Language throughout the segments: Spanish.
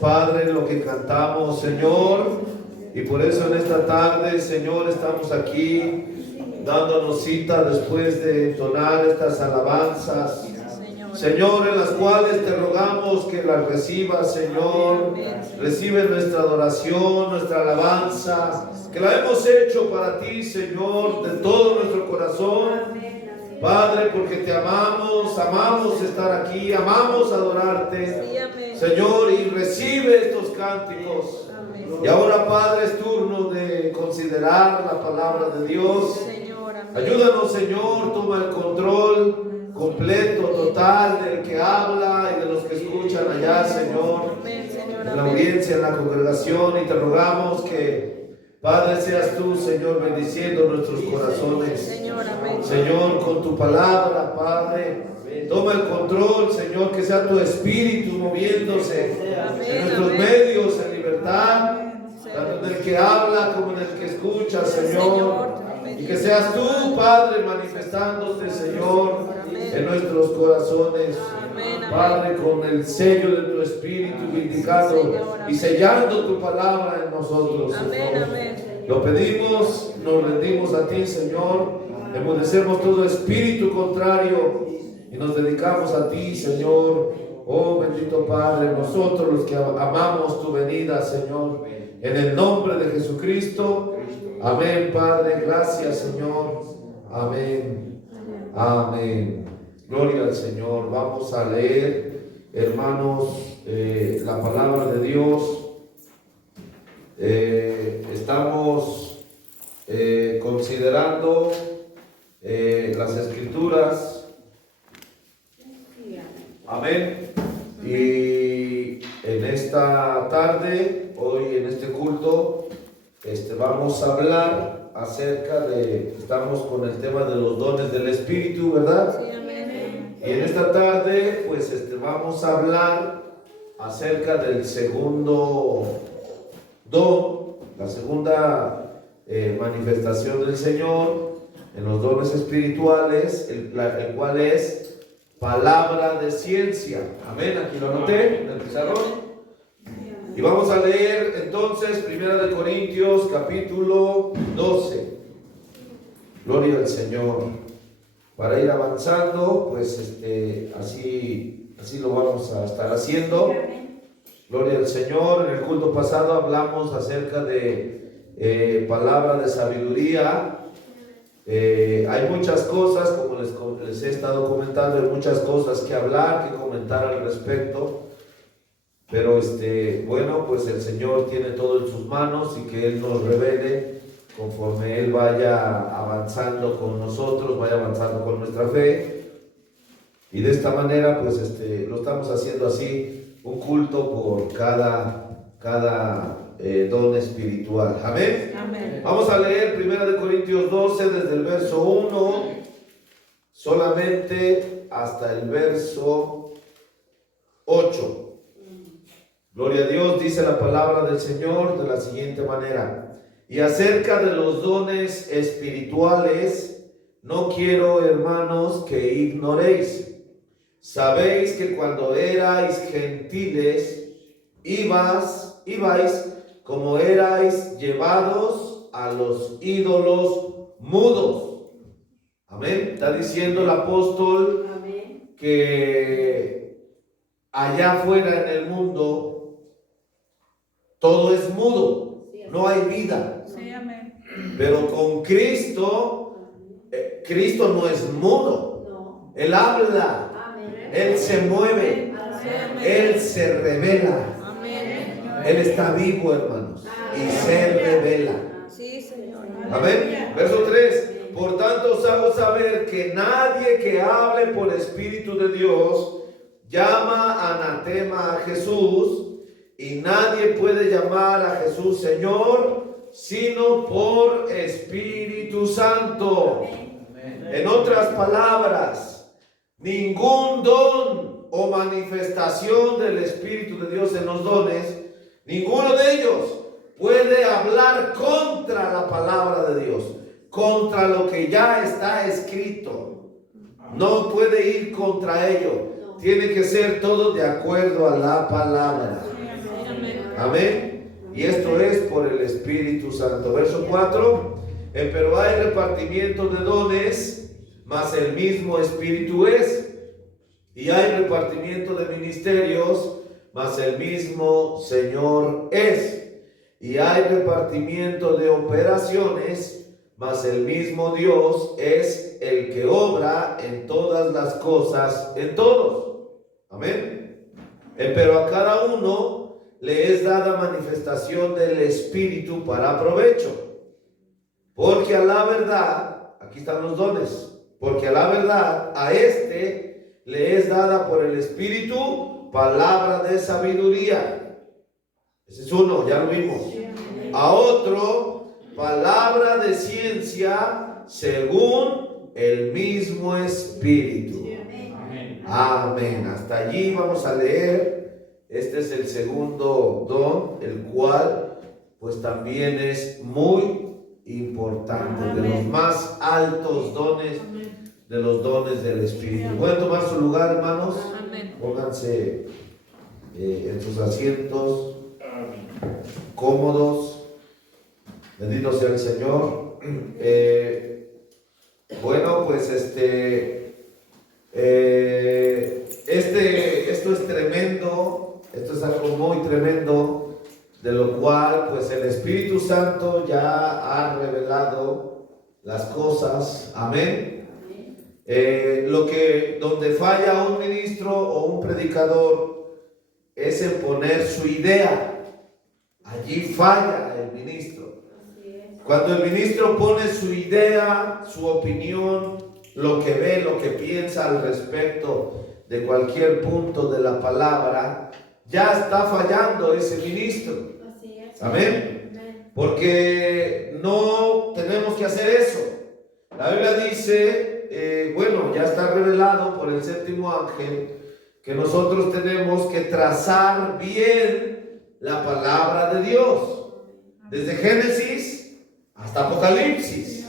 Padre, lo que cantamos, Señor, y por eso en esta tarde, Señor, estamos aquí dándonos cita después de entonar estas alabanzas, Señor, en las cuales te rogamos que las recibas, Señor. Recibe nuestra adoración, nuestra alabanza, que la hemos hecho para ti, Señor, de todo nuestro corazón. Padre, porque te amamos, amamos estar aquí, amamos adorarte, Señor, y recibe estos cánticos. Y ahora, Padre, es turno de considerar la palabra de Dios. Ayúdanos, Señor, toma el control completo, total, del que habla y de los que escuchan allá, Señor, en la audiencia, en la congregación, y te rogamos que, Padre, seas tú, Señor, bendiciendo nuestros corazones. Señor, con tu palabra, Padre, toma el control, Señor, que sea tu espíritu moviéndose en nuestros medios, en libertad, tanto en el que habla como en el que escucha, Señor, y que seas tú, Padre, manifestándote, Señor, en nuestros corazones, Padre, con el sello de tu espíritu indicando y sellando tu palabra en nosotros, Señor. Lo pedimos, nos rendimos a ti, Señor, enmudecemos todo espíritu contrario y nos dedicamos a ti, Señor. Oh bendito Padre, nosotros los que amamos tu venida, Señor, en el nombre de Jesucristo. Amén, Padre, gracias, Señor. Amén. Amén. Gloria al Señor. Vamos a leer, hermanos, la palabra de Dios. Estamos considerando las Escrituras. Amén. Y en esta tarde, hoy en este culto, vamos a hablar acerca de, estamos con el tema de los dones del Espíritu, ¿verdad? Sí, amén. Y en esta tarde, pues vamos a hablar acerca del segundo don, la segunda manifestación del Señor en los dones espirituales, el cual es palabra de ciencia. Amén, aquí lo anoté en el pizarrón. Y vamos a leer entonces 1 Corintios capítulo 12. Gloria al Señor. Para ir avanzando, pues así lo vamos a estar haciendo. Gloria al Señor. En el culto pasado hablamos acerca de palabra de sabiduría. Hay muchas cosas, como les he estado comentando, hay muchas cosas que hablar, que comentar al respecto. Pero bueno, pues el Señor tiene todo en sus manos y que Él nos revele conforme Él vaya avanzando con nosotros, vaya avanzando con nuestra fe. Y de esta manera, pues lo estamos haciendo así, un culto por cada don espiritual. Amén. Amén. Vamos a leer 1 Corintios 12 desde el verso 1 solamente hasta el verso 8. Gloria a Dios. Dice la palabra del Señor de la siguiente manera: y acerca de los dones espirituales, no quiero, hermanos, que ignoréis. Sabéis que cuando erais gentiles, ibais como erais llevados a los ídolos mudos. Amén. Está diciendo el apóstol que allá afuera en el mundo todo es mudo, no hay vida. Sí, amén. Pero con Cristo, Cristo no es mudo. Él habla, Él se mueve, Él se revela. Amén. Él está vivo, hermanos, y se revela. Sí, Señor. Amén. Verso 3. Por tanto os hago saber que nadie que hable por Espíritu de Dios llama anatema a Jesús, y nadie puede llamar a Jesús Señor sino por Espíritu Santo. En otras palabras, ningún don o manifestación del Espíritu de Dios en los dones, ninguno de ellos puede hablar contra la palabra de Dios, contra lo que ya está escrito. No puede ir contra ello. Tiene que ser todo de acuerdo a la palabra. Amén. Y esto es por el Espíritu Santo. Verso 4. Pero hay repartimiento de dones, mas el mismo Espíritu es. Y hay repartimiento de ministerios, mas el mismo Señor es. Y hay repartimiento de operaciones, mas el mismo Dios es el que obra en todas las cosas, en todos. Amén. Pero a cada uno le es dada manifestación del Espíritu para provecho. Porque a la verdad, aquí están los dones, porque a la verdad, a este le es dada por el Espíritu palabra de sabiduría. Ese es uno, ya lo vimos. A otro, palabra de ciencia según el mismo Espíritu. Amén. Hasta allí vamos a leer. Este es el segundo don, el cual pues también es muy importante, de los más altos dones, de los dones del Espíritu. ¿Pueden tomar su lugar, hermanos? Amén. Pónganse en sus asientos, cómodos. Bendito sea el Señor. Bueno, pues esto es tremendo, esto es algo muy tremendo, de lo cual pues el Espíritu Santo ya ha revelado las cosas. Amén. Donde falla un ministro o un predicador es en poner su idea. Allí falla el ministro. Cuando el ministro pone su idea, su opinión, lo que ve, lo que piensa al respecto de cualquier punto de la palabra, ya está fallando ese ministro. Amén. Porque no tenemos que hacer eso. La Biblia dice, bueno, ya está revelado por el séptimo ángel, que nosotros tenemos que trazar bien la palabra de Dios. Desde Génesis hasta Apocalipsis.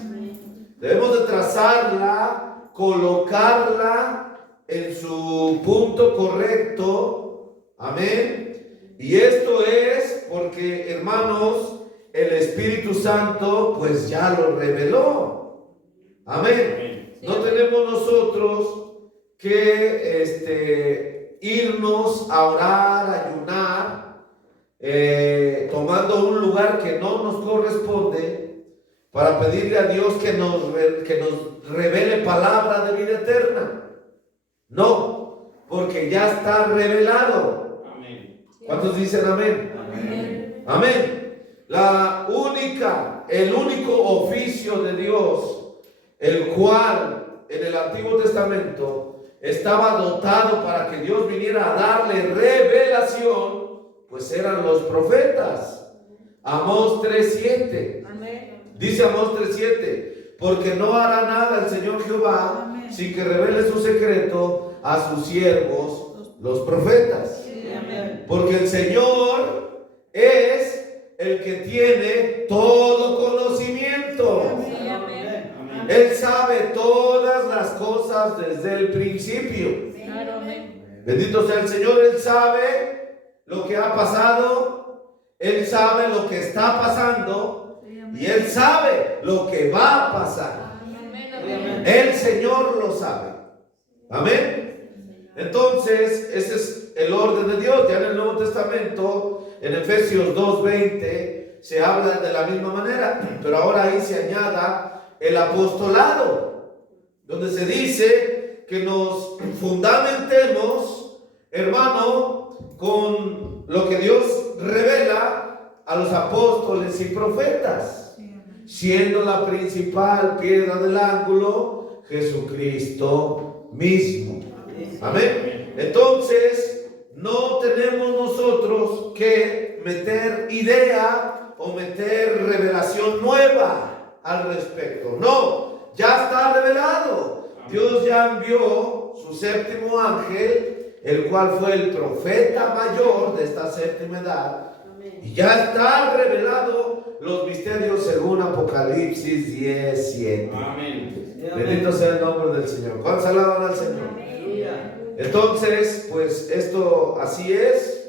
Debemos de trazarla, colocarla en su punto correcto. Amén. Y esto es porque, hermanos, el Espíritu Santo pues ya lo reveló. Amén. No tenemos nosotros que irnos a orar, a ayunar, tomando un lugar que no nos corresponde, para pedirle a Dios que nos revele palabra de vida eterna. No, porque ya está revelado. Amén. ¿Cuántos dicen amén? Amén. Amén. El único oficio de Dios, el cual en el Antiguo Testamento estaba dotado para que Dios viniera a darle revelación, pues eran los profetas. Amós 3:7. Dice Amós 3:7, porque no hará nada el Señor Jehová sin que revele su secreto a sus siervos, los profetas. Porque el Señor es el que tiene todo conocimiento. Él sabe todas las cosas desde el principio. Bendito sea el Señor. Él sabe lo que ha pasado, Él sabe lo que está pasando, y Él sabe lo que va a pasar. El Señor lo sabe. Amén. Entonces, ese es el orden de Dios. Ya en el Nuevo Testamento, en Efesios 2:20, se habla de la misma manera, pero ahora ahí se añada el apostolado, donde se dice que nos fundamentemos, hermano, con lo que Dios revela a los apóstoles y profetas, siendo la principal piedra del ángulo Jesucristo mismo. Amén. Entonces, no tenemos nosotros que meter idea o meter revelación nueva al respecto. No, ya está revelado. Dios ya envió su séptimo ángel, el cual fue el profeta mayor de esta séptima edad. Y ya está revelado los misterios según Apocalipsis 10:7. Amén. Bendito sea el nombre del Señor. ¿Cuántos alaban al Señor? Entonces, pues esto así es.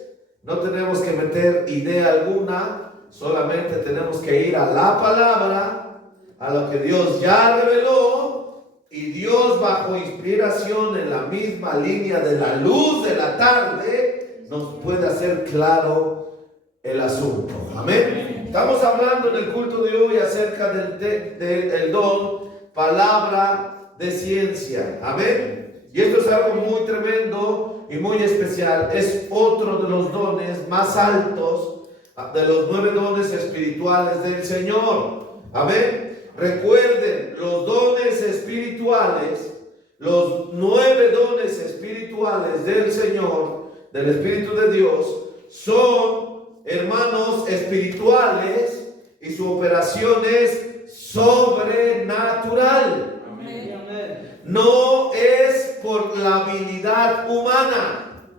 No tenemos que meter idea alguna, solamente tenemos que ir a la palabra, a lo que Dios ya reveló, y Dios bajo inspiración en la misma línea de la luz de la tarde nos puede hacer claro el asunto. Amén. Estamos hablando en el culto de hoy acerca del don, palabra de ciencia. Amén. Y esto es algo muy tremendo y muy especial. Es otro de los dones más altos de los 9 dones espirituales del Señor. Amén. Recuerden, los dones espirituales, los 9 dones espirituales del Señor, del Espíritu de Dios, son, hermanos, espirituales, y su operación es sobrenatural. Amén. No es por la habilidad humana.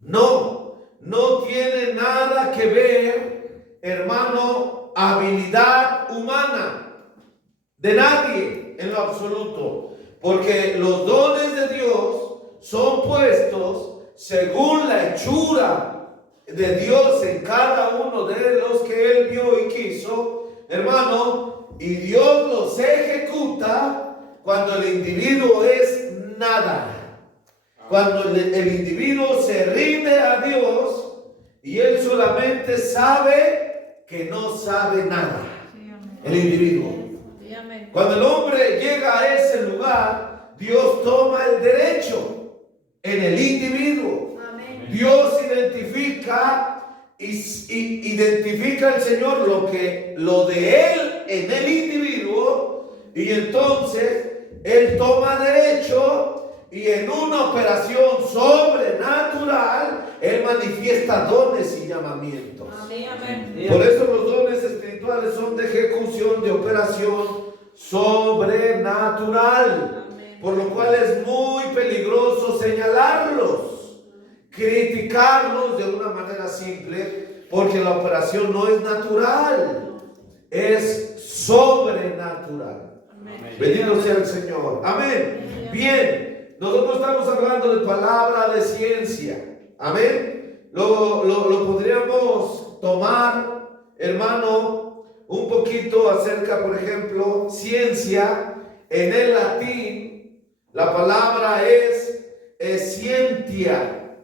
No tiene nada que ver, hermano, habilidad humana de nadie en lo absoluto, porque los dones de Dios son puestos según la hechura de Dios en cada uno de los que Él vio y quiso, hermano, y Dios los ejecuta cuando el individuo es nada, cuando el individuo se rinde a Dios y él solamente sabe que no sabe nada. El individuo. Cuando el hombre llega a ese lugar, Dios toma el derecho en el individuo. Amén. Dios identifica el Señor lo de Él en el individuo, y entonces Él toma derecho y en una operación sobrenatural Él manifiesta dones y llamamientos. Amén. Por eso los dones espirituales son de ejecución, de operación sobrenatural. Amén. Por lo cual es muy peligroso señalarlos, criticarlos de una manera simple, porque la operación no es natural, es sobrenatural. Amén. Bendito sea el Señor. Amén. Bien, nosotros estamos hablando de palabra de ciencia. Amén. Lo podríamos tomar, hermano, un poquito acerca, por ejemplo, ciencia. En el latín, la palabra es scientia.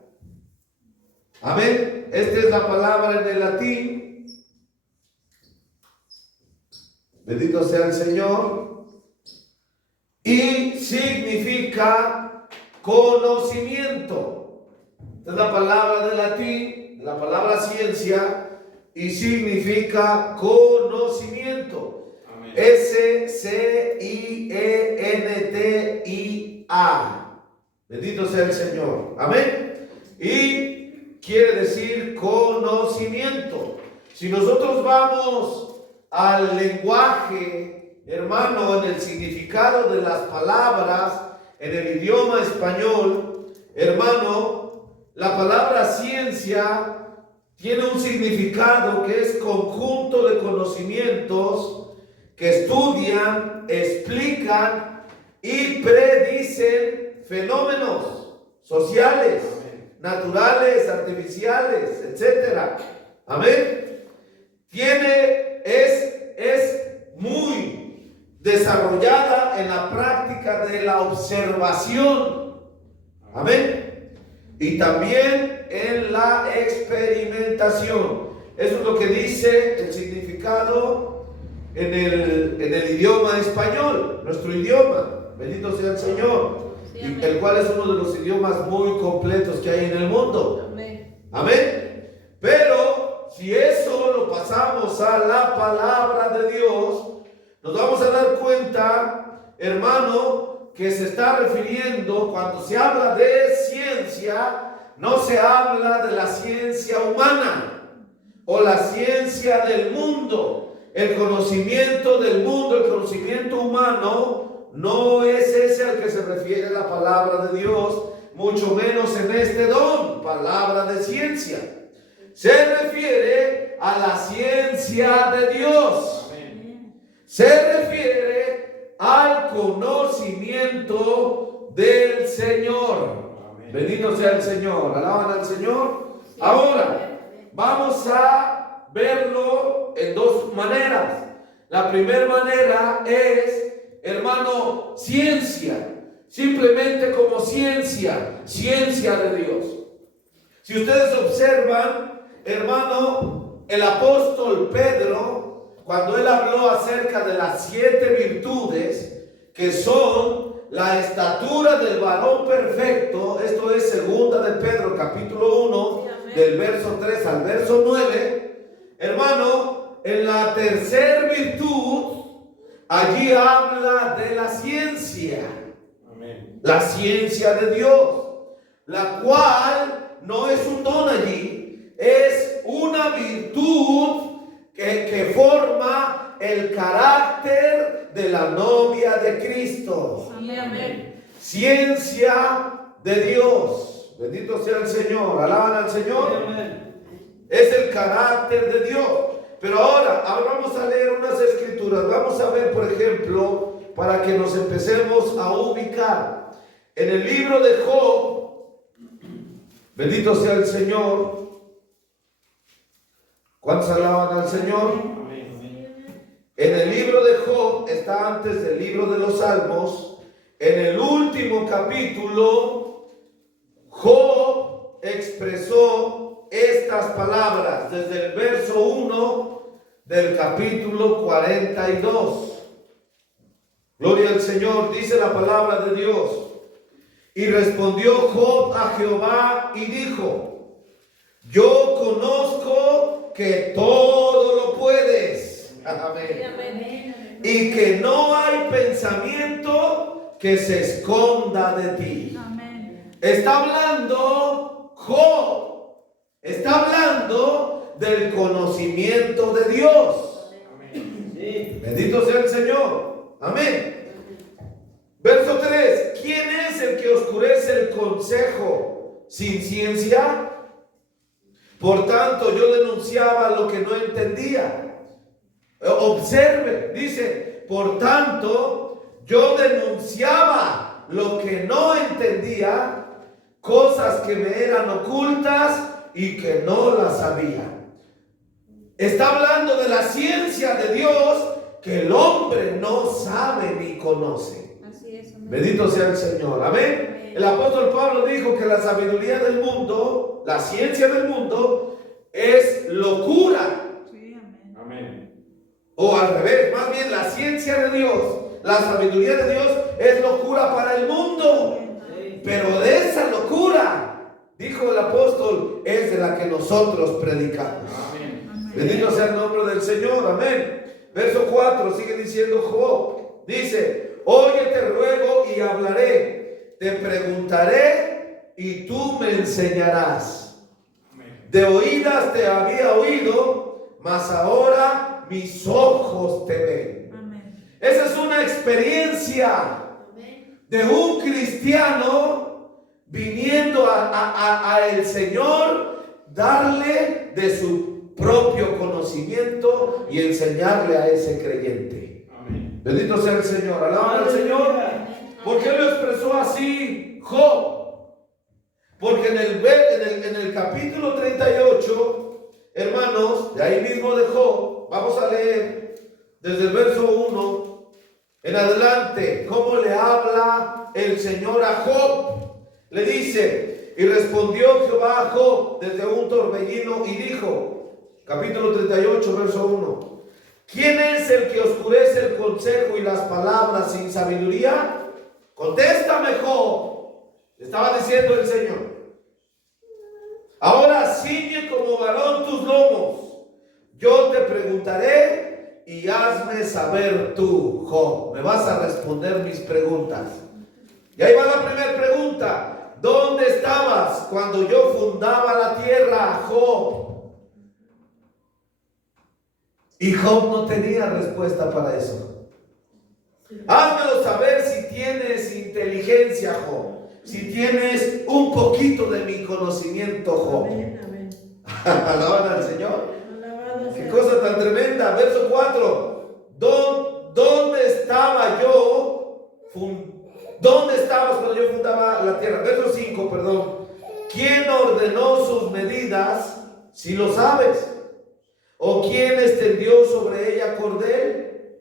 Amén. Esta es la palabra en el latín. Bendito sea el Señor. Y significa conocimiento. Esta es la palabra de latín, la palabra ciencia, y significa conocimiento. Amén. S-C-I-E-N-T-I-A. Bendito sea el Señor. Amén. Y quiere decir conocimiento. Si nosotros vamos al lenguaje, hermano, en el significado de las palabras, en el idioma español, hermano, la palabra ciencia tiene un significado que es conjunto de conocimientos que estudian, explican y predicen fenómenos sociales, naturales, artificiales, etc. Amén. Es muy desarrollada en la práctica de la observación. Amén. Y también en la experimentación. Eso es lo que dice el significado en el idioma español, nuestro idioma. Bendito sea el Señor. Sí, y el cual es uno de los idiomas muy completos que hay en el mundo. Amén. Amén. Pero si eso lo pasamos a la palabra de Dios, nos vamos a dar cuenta, hermano, que se está refiriendo, cuando se habla de ciencia, no se habla de la ciencia humana o la ciencia del mundo. El conocimiento del mundo, el conocimiento humano, no es ese al que se refiere la palabra de Dios, mucho menos en este don, palabra de ciencia. Se refiere a la ciencia de Dios. Se refiere al conocimiento del Señor. Bendito sea el Señor. ¿Alaban al Señor? Ahora, vamos a verlo en dos maneras. La primera manera es, hermano, ciencia. Simplemente como ciencia, ciencia de Dios. Si ustedes observan, hermano, el apóstol Pedro, cuando él habló acerca de las 7 virtudes, que son la estatura del varón perfecto, esto es segunda de Pedro, capítulo 1, del verso 3 al verso 9, hermano, en la tercera virtud, allí habla de la ciencia. La ciencia de Dios, la cual no es un don allí, es una virtud que forma el carácter de la novia de Cristo. Amén. Ciencia de Dios. Bendito sea el Señor. Alaban al Señor. Amén. Es el carácter de Dios. Pero ahora vamos a leer unas escrituras. Vamos a ver, por ejemplo, para que nos empecemos a ubicar. En el libro de Job, bendito sea el Señor. ¿Cuántos alaban al Señor? En el libro de Job, está antes del libro de los Salmos. En el último capítulo, Job expresó estas palabras desde el verso 1 del capítulo 42. Gloria al Señor, dice la palabra de Dios. Y respondió Job a Jehová y dijo: yo conozco que todo lo puedes. Amén. Y que no hay pensamiento que se esconda de ti. Amén. Está hablando Job. Está hablando del conocimiento de Dios. Amén. Sí. Bendito sea el Señor. Amén. Verso 3. ¿Quién es el que oscurece el consejo sin ciencia? Por tanto, yo denunciaba lo que no entendía. Observe, dice, por tanto, yo denunciaba lo que no entendía, cosas que me eran ocultas y que no las sabía. Está hablando de la ciencia de Dios que el hombre no sabe ni conoce. Bendito sea el Señor. Amén. El apóstol Pablo dijo que la sabiduría del mundo, la ciencia del mundo, es locura. Sí, amén. Amén. O al revés, más bien la ciencia de Dios, la sabiduría de Dios es locura para el mundo. Sí. Pero de esa locura, dijo el apóstol, es de la que nosotros predicamos. Amén. Bendito sea el nombre del Señor. Amén. Verso 4 sigue diciendo Job. Dice: oye, te ruego y hablaré, te preguntaré y tú me enseñarás. Amén. De oídas te había oído, mas ahora mis ojos te ven. Amén. Esa es una experiencia de un cristiano viniendo a el Señor, darle de su propio conocimiento y enseñarle a ese creyente. Amén. Bendito sea el Señor. Alaban al Señor. ¿Por qué lo expresó así Job? Porque en el capítulo 38, hermanos, de ahí mismo de Job, vamos a leer desde el verso 1 en adelante cómo le habla el Señor a Job. Le dice: y respondió Jehová a Job desde un torbellino y dijo, capítulo 38, verso 1: ¿quién es el que oscurece el consejo y las palabras sin sabiduría? Contéstame, Job. Estaba diciendo el Señor. Ahora ciñe como varón tus lomos. Yo te preguntaré y hazme saber tú, Job. Me vas a responder mis preguntas. Y ahí va la primera pregunta. ¿Dónde estabas cuando yo fundaba la tierra, Job? Y Job no tenía respuesta para eso. Házmelo saber si tienes inteligencia, Job. Si tienes un poquito de mi conocimiento, Job. Amén, amén. Alaban al Señor. Alabado Qué sea. cosa tan tremenda. Verso 4. ¿Dónde estaba yo? ¿Dónde estabas cuando yo fundaba la tierra? Verso 5, perdón. ¿Quién ordenó sus medidas Si lo sabes. ¿O quién extendió sobre ella cordel?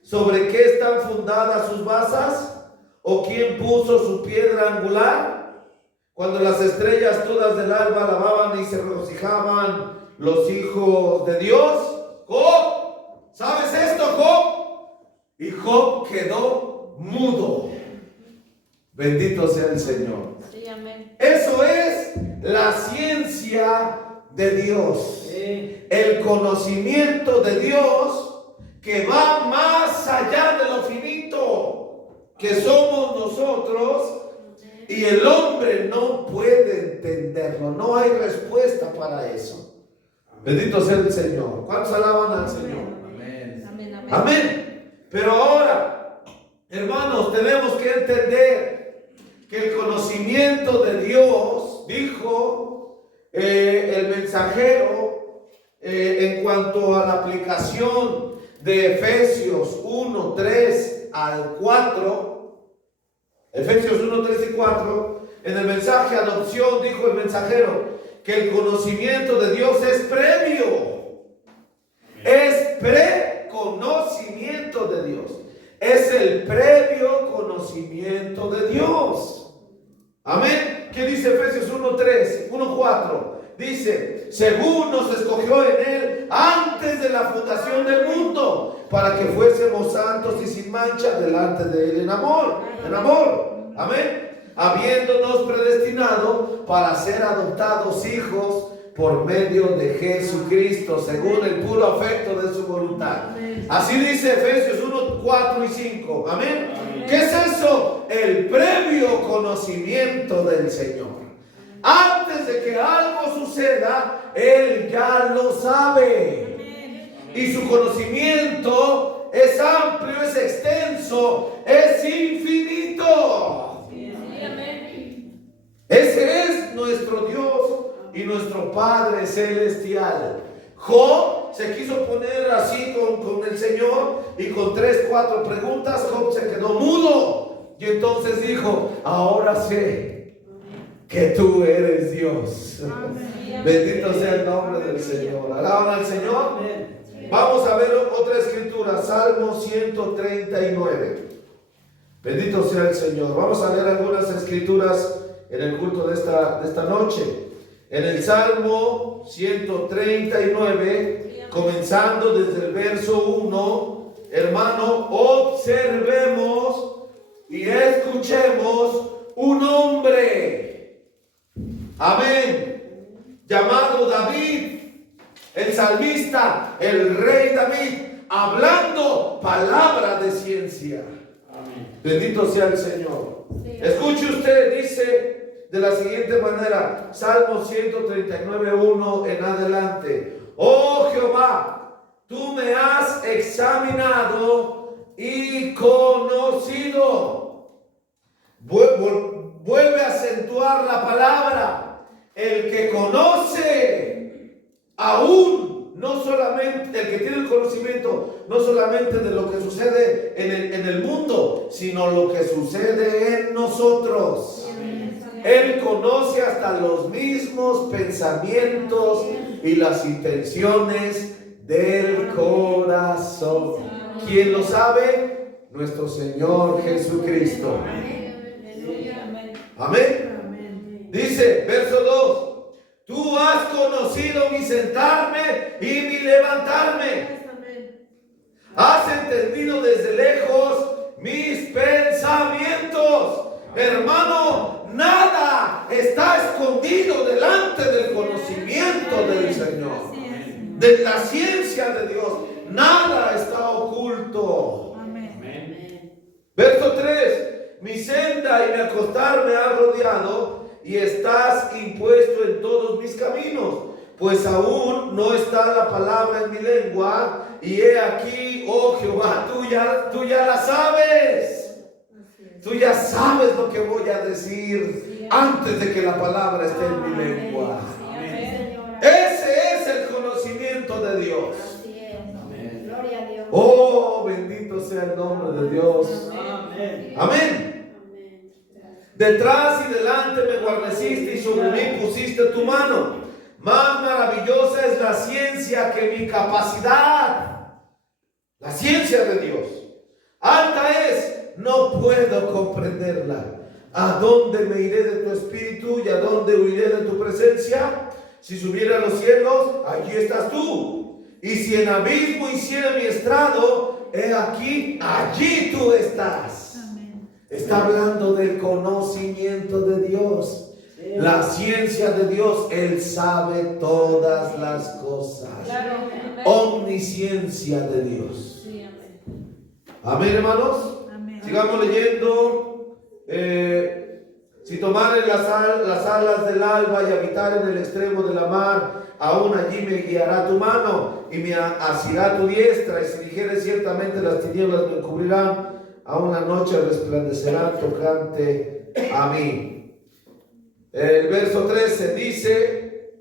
¿Sobre qué están fundadas sus basas? ¿O quién puso su piedra angular? Cuando las estrellas todas del alba alababan y se regocijaban los hijos de Dios. Job, ¿sabes esto, Job? Y Job quedó mudo. Bendito sea el Señor. Sí, amén. Eso es la ciencia de Dios. El conocimiento de Dios que va más allá de lo finito que somos nosotros, y el hombre no puede entenderlo. No hay respuesta para eso. Bendito sea el Señor. ¿Cuántos alaban al Señor? Amén. Amén. Amén. Amén. Pero ahora, hermanos, tenemos que entender que el conocimiento de Dios, dijo el mensajero, en cuanto a la aplicación de Efesios 1, 3 al 4, Efesios 1, 3 y 4, en el mensaje adopción, dijo el mensajero, que el conocimiento de Dios es previo. Es preconocimiento de Dios. Es el previo conocimiento de Dios. Amén. ¿Qué dice Efesios 1:3, 1:4? Dice, según nos escogió en él antes de la fundación del mundo, para que fuésemos santos y sin mancha delante de él en amor. En amor. Amén. Habiéndonos predestinado para ser adoptados hijos por medio de Jesucristo, según el puro afecto de su voluntad. Así dice Efesios 1, 4 y 5. Amén. ¿Qué es eso? El previo conocimiento del Señor. Antes de que algo suceda, Él ya lo sabe. Y su conocimiento es amplio, es extenso, es infinito. Ese es nuestro Dios y nuestro Padre celestial. Job se quiso poner así con el Señor, y con 3, 4 preguntas Job se quedó mudo. Y entonces dijo, ahora sé que tú eres Dios. Bendito sea el nombre del Señor. Alaban al Señor. Vamos a ver otra escritura, Salmo 139. Bendito sea el Señor. Vamos a leer algunas escrituras en el culto de esta noche. En el Salmo 139, comenzando desde el verso 1, hermano, observemos y escuchemos un hombre, amén, llamado David, el salmista, el rey David, hablando palabra de ciencia. Amén. Bendito sea el Señor. Escuche usted, dice de la siguiente manera, Salmo 139, 1 en adelante. Oh Jehová, tú me has examinado y conocido. Vuelve a acentuar la palabra. El que conoce, aún, no solamente, el que tiene el conocimiento, no solamente de lo que sucede en el mundo, sino lo que sucede en nosotros. Él conoce hasta los mismos pensamientos y las intenciones del corazón. ¿Quién lo sabe? Nuestro Señor Jesucristo. Amén. Dice, verso 2: tú has conocido mi sentarme y mi levantarme. Has entendido desde lejos mis pensamientos. Hermano, nada está escondido delante del conocimiento del Señor, de la ciencia de Dios. Nada está oculto. Amén. Verso 3: mi senda y mi acostar me ha rodeado, y estás impuesto en todos mis caminos. Pues aún no está la palabra en mi lengua, y he aquí, oh Jehová, tú ya la sabes. Tú ya sabes lo que voy a decir antes de que la palabra esté en mi lengua. Ese es el conocimiento de Dios. Gloria a Dios. Oh, bendito sea el nombre de Dios. Amén. Detrás y delante me guarneciste, y sobre mí pusiste tu mano. Más maravillosa es la ciencia que mi capacidad. La ciencia de Dios. Alta es, no puedo comprenderla. ¿A dónde me iré de tu espíritu y a dónde huiré de tu presencia? Si subiera a los cielos, allí estás tú. Y si en abismo hiciera mi estrado, he aquí, allí tú estás. Amén. Está hablando del conocimiento de Dios. La ciencia de Dios, Él sabe todas las cosas. Claro. Omnisciencia de Dios. Sí, amén. Amén, hermanos. Amén. Sigamos leyendo. Si tomare las alas del alba y habitar en el extremo de la mar, aún allí me guiará tu mano y me asirá tu diestra. Y si dijere ciertamente las tinieblas me cubrirán, aún la noche resplandecerá tocante a mí. El verso 13 dice,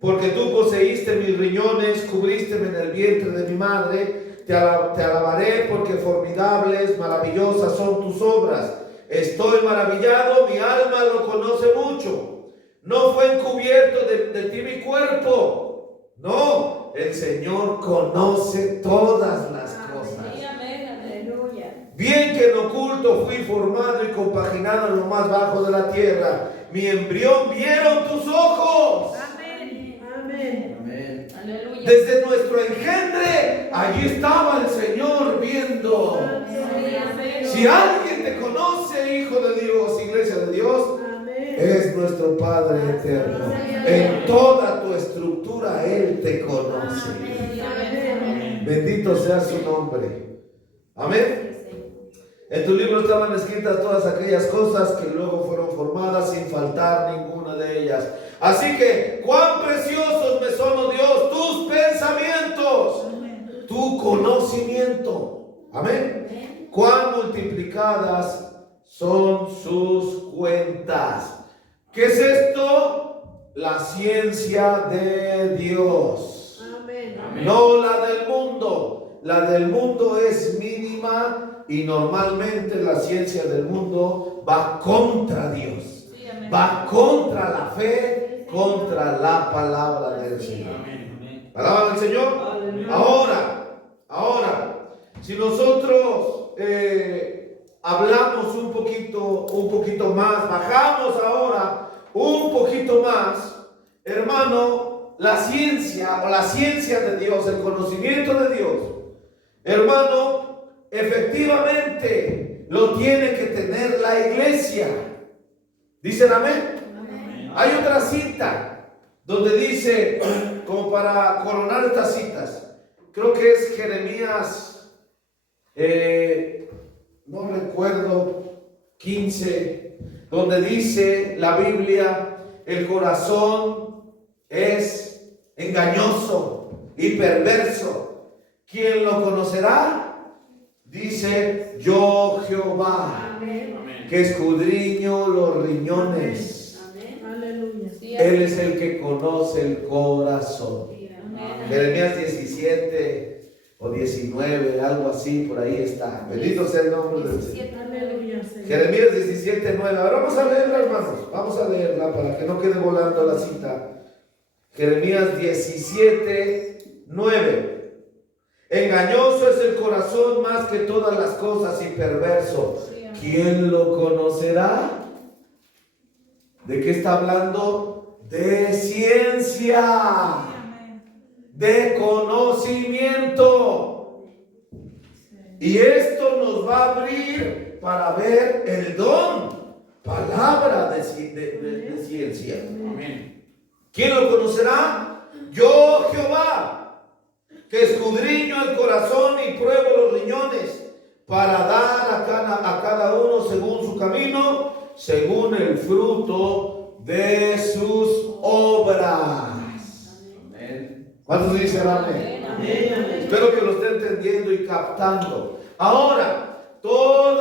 porque tú poseíste mis riñones, cubrísteme en el vientre de mi madre, te alabaré porque formidables, maravillosas son tus obras. Estoy maravillado, mi alma lo conoce mucho. No fue encubierto de ti mi cuerpo. No, el Señor conoce todas las cosas. Sí, amén, aleluya. Bien que en oculto fui formado y compaginado en lo más bajo de la tierra. Mi embrión vieron tus ojos. Amén. Amén. Amén. Aleluya. Desde nuestro engendre, allí estaba el Señor viendo. Sí, amén. Si alguien te conoce, hijo de Dios, iglesia de Dios, Amén. es nuestro Padre eterno. En toda tu estructura Él te conoce. Sí, amén. Bendito sea su nombre. Amén. En tu libro estaban escritas todas aquellas cosas que luego fueron formadas sin faltar ninguna de ellas. Así que, cuán preciosos me son, oh Dios, tus pensamientos, tu conocimiento. Amén. Cuán multiplicadas son sus cuentas. ¿Qué es esto? La ciencia de Dios. Amén. No la del mundo. La del mundo es mínima y normalmente la ciencia del mundo va contra Dios. Sí, amén. Va contra la fe, contra la palabra del Señor. ¿Palabra del Señor? Ahora, si nosotros hablamos un poquito más, bajamos ahora un poquito más, hermano, la ciencia de Dios, el conocimiento de Dios, hermano, efectivamente lo tiene que tener la iglesia. ¿Dicen amén? Amén. Hay otra cita donde dice, como para coronar estas citas, creo que es Jeremías, no recuerdo, 15, donde dice la Biblia, el corazón es engañoso y perverso. ¿Quién lo conocerá? Dice, yo Jehová, que escudriño los riñones. Aleluya. Sí, Él es el que conoce el corazón. amén. Jeremías 17 o 19, algo así, por ahí está. Bendito sea el nombre del Señor. Aleluya, Señor. Jeremías 17, 9. Ahora vamos a leerla, hermanos. Vamos a leerla para que no quede volando la cita. Jeremías 17, 9. Engañoso es el corazón más que todas las cosas y perverso. ¿Quién lo conocerá? ¿De qué está hablando? De ciencia, de conocimiento. Y esto nos va a abrir para ver el don, palabra de ciencia. Amén. ¿Quién lo conocerá? Yo, Jehová, que escudriño el corazón y pruebo los riñones, para dar a cada uno según su camino, según el fruto de sus obras. Amén. ¿Cuántos dicen amén? Amén. Espero que lo esté entendiendo y captando. Ahora, todo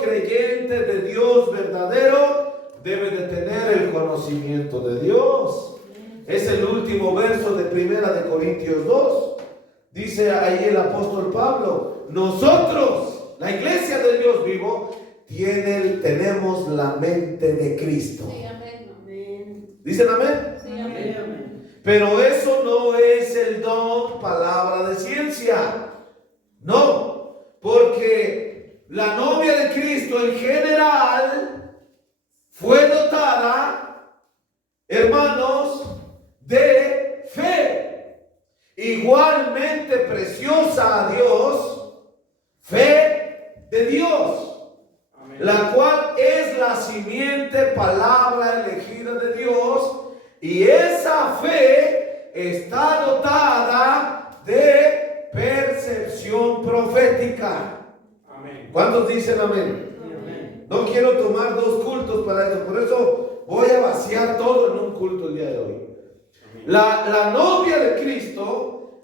creyente de Dios verdadero debe de tener el conocimiento de Dios. Es el último verso de 1 Corintios 2. Dice ahí el apóstol Pablo, nosotros, la iglesia del Dios vivo, tenemos la mente de Cristo. Sí, amén. ¿Dicen amén? Sí, amén. Pero eso no es el don, palabra de ciencia. No, porque la novia de Cristo en general fue dotada, hermanos, de fe. Igualmente preciosa a Dios, fe de Dios, la cual es la simiente palabra elegida de Dios, y esa fe está dotada de percepción profética. Amén. ¿Cuántos dicen amén? No quiero tomar dos cultos para eso, por eso voy a vaciar todo en un culto el día de hoy. La novia de Cristo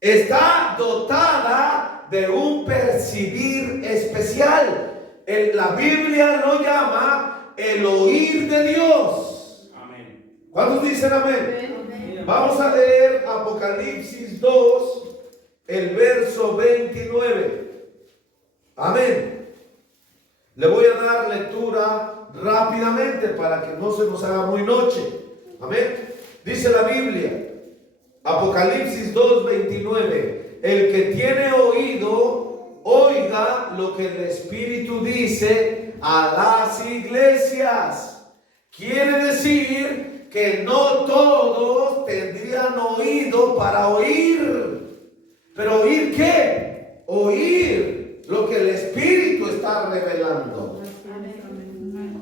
está dotada de un percibir especial. La Biblia lo llama el oír de Dios. Amén. ¿Cuántos dicen amén? Vamos a leer Apocalipsis 2, el verso 29. Amén. Le voy a dar lectura rápidamente para que no se nos haga muy noche. Amén. Dice la Biblia, Apocalipsis 2:29, el que tiene oído, oiga lo que el Espíritu dice a las iglesias. Quiere decir que no todos tendrían oído para oír. ¿Pero oír qué? Oír lo que el Espíritu está revelando.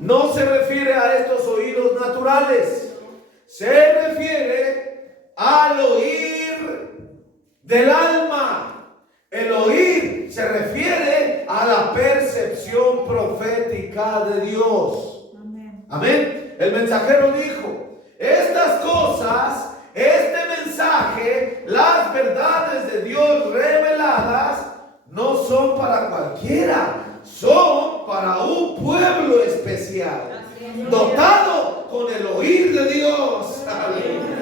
No se refiere a estos oídos naturales. Se refiere al oír del alma. El oír se refiere a la percepción profética de Dios. Amén. El mensajero dijo, estas cosas, este mensaje, las verdades de Dios reveladas, no son para cualquiera, son para un pueblo especial, dotado con el oír de Dios. Aleluya.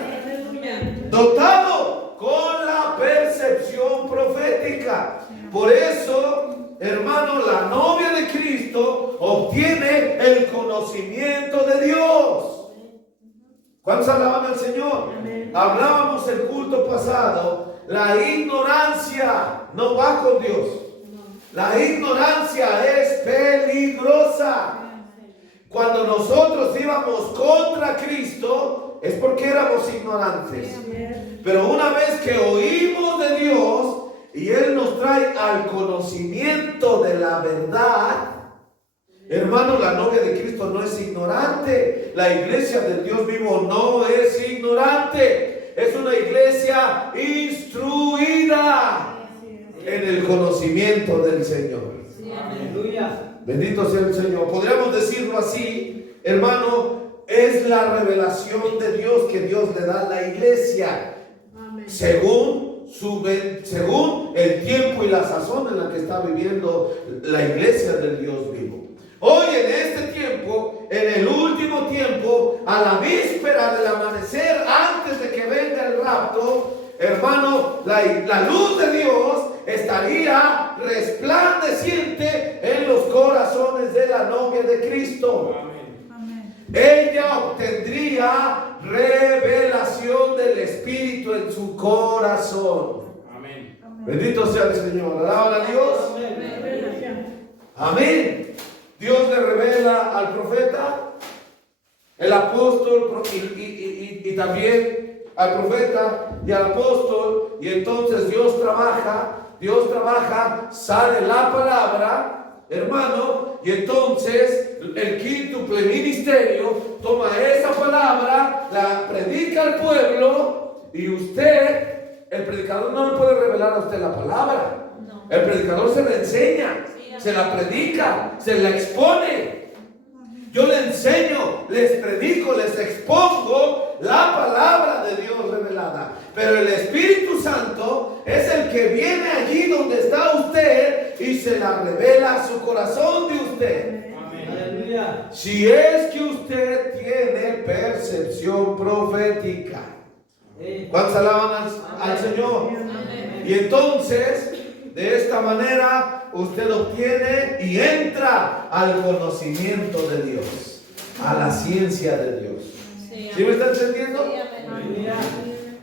Dotado con la percepción profética. Por eso, hermano, la novia de Cristo obtiene el conocimiento de Dios. ¿Cuántos alaban al Señor? Hablábamos el culto pasado, la ignorancia no va con Dios. La ignorancia es peligrosa. Cuando nosotros íbamos contra Cristo es porque éramos ignorantes. Pero una vez que oímos de Dios y Él nos trae al conocimiento de la verdad, hermano, la novia de Cristo no es ignorante. La iglesia del Dios vivo no es ignorante. Es una iglesia instruida en el conocimiento del Señor. Aleluya. Bendito sea el Señor. Podríamos decirlo así, hermano, es la revelación de Dios que Dios le da a la iglesia. Según el tiempo y la sazón en la que está viviendo la iglesia del Dios vivo. Hoy en este tiempo, en el último tiempo, a la víspera del amanecer, antes de que venga el rapto, hermano, la luz de Dios estaría resplandeciente en los corazones de la novia de Cristo. Amén. Ella obtendría revelación del Espíritu en su corazón. Amén. Bendito sea el Señor. Alaban a Dios. Amén. Dios le revela al profeta, el apóstol y también al profeta y al apóstol, y entonces Dios trabaja, sale la palabra, hermano, y entonces el quíntuple ministerio toma esa palabra, la predica al pueblo, y usted, el predicador no le puede revelar a usted la palabra. No. El predicador se la enseña, Sí, se la predica, se la expone. Yo le enseño, les predico, les expongo la palabra de Dios revelada. Pero el Espíritu Santo es el que viene allí donde está usted y se la revela a su corazón de usted. Amén. Aleluya. Si es que usted tiene percepción profética. ¿Cuántos alaban al Señor? Amén. Y entonces, de esta manera, usted obtiene y entra al conocimiento de Dios, a la ciencia de Dios. Sí, ¿Sí me está entendiendo? Sí, amén. Aleluya.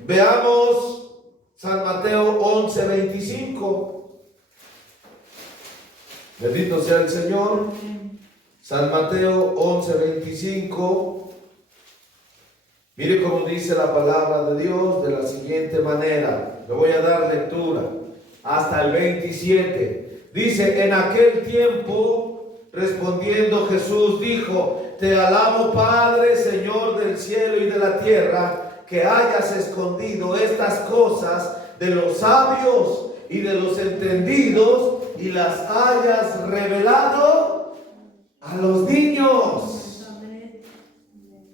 Veamos San Mateo 11:25. Bendito sea el Señor. San Mateo 11:25. Mire cómo dice la palabra de Dios de la siguiente manera. Le voy a dar lectura hasta el 27. Dice: en aquel tiempo, respondiendo Jesús, dijo: te alabo, Padre, Señor del cielo y de la tierra, que hayas escondido estas cosas de los sabios y de los entendidos y las hayas revelado a los niños.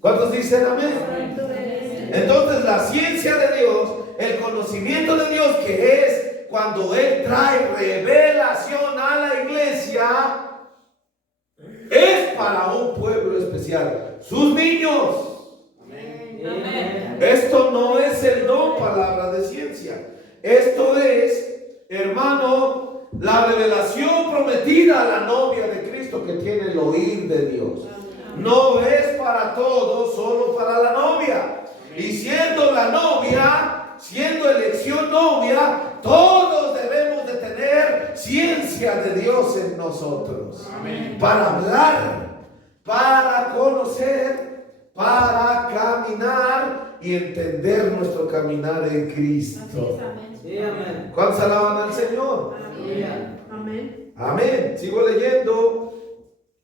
¿Cuántos dicen amén? Entonces la ciencia de Dios, el conocimiento de Dios, que es cuando Él trae revelación a la iglesia, es para un pueblo especial, sus niños. Amén. Esto no es el don palabra de ciencia. Esto es, hermano, la revelación prometida a la novia de Cristo, que tiene el oír de Dios. No es para todos, solo para la novia. Y siendo la novia, siendo elección novia, todos debemos de tener ciencia de Dios en nosotros. Amén. Para hablar, para conocer, para caminar y entender nuestro caminar en Cristo. Sí, amén. ¿Cuántos alaban al Señor? Aleluya. Amén. Amén. Sigo leyendo.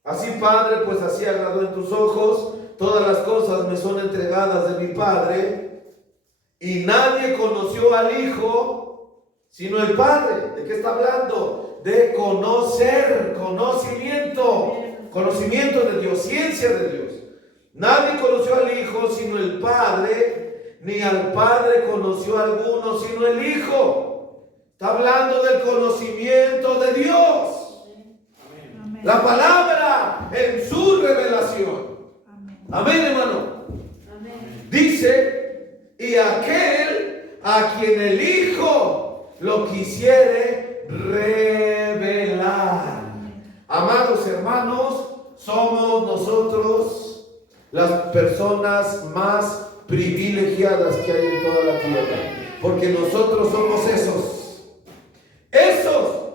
Así, Padre, pues así agradó en tus ojos. Todas las cosas me son entregadas de mi Padre. Y nadie conoció al Hijo sino el Padre. ¿De qué está hablando? De conocer, conocimiento. Conocimiento de Dios, ciencia de Dios. Nadie conoció al Hijo sino el Padre, ni al Padre conoció a alguno sino el Hijo. Está hablando del conocimiento de Dios. La palabra en su revelación. Amén, hermano. Dice: y aquel a quien el Hijo lo quisiere revelar. Amados hermanos, somos nosotros las personas más privilegiadas que hay en toda la tierra, porque nosotros somos esos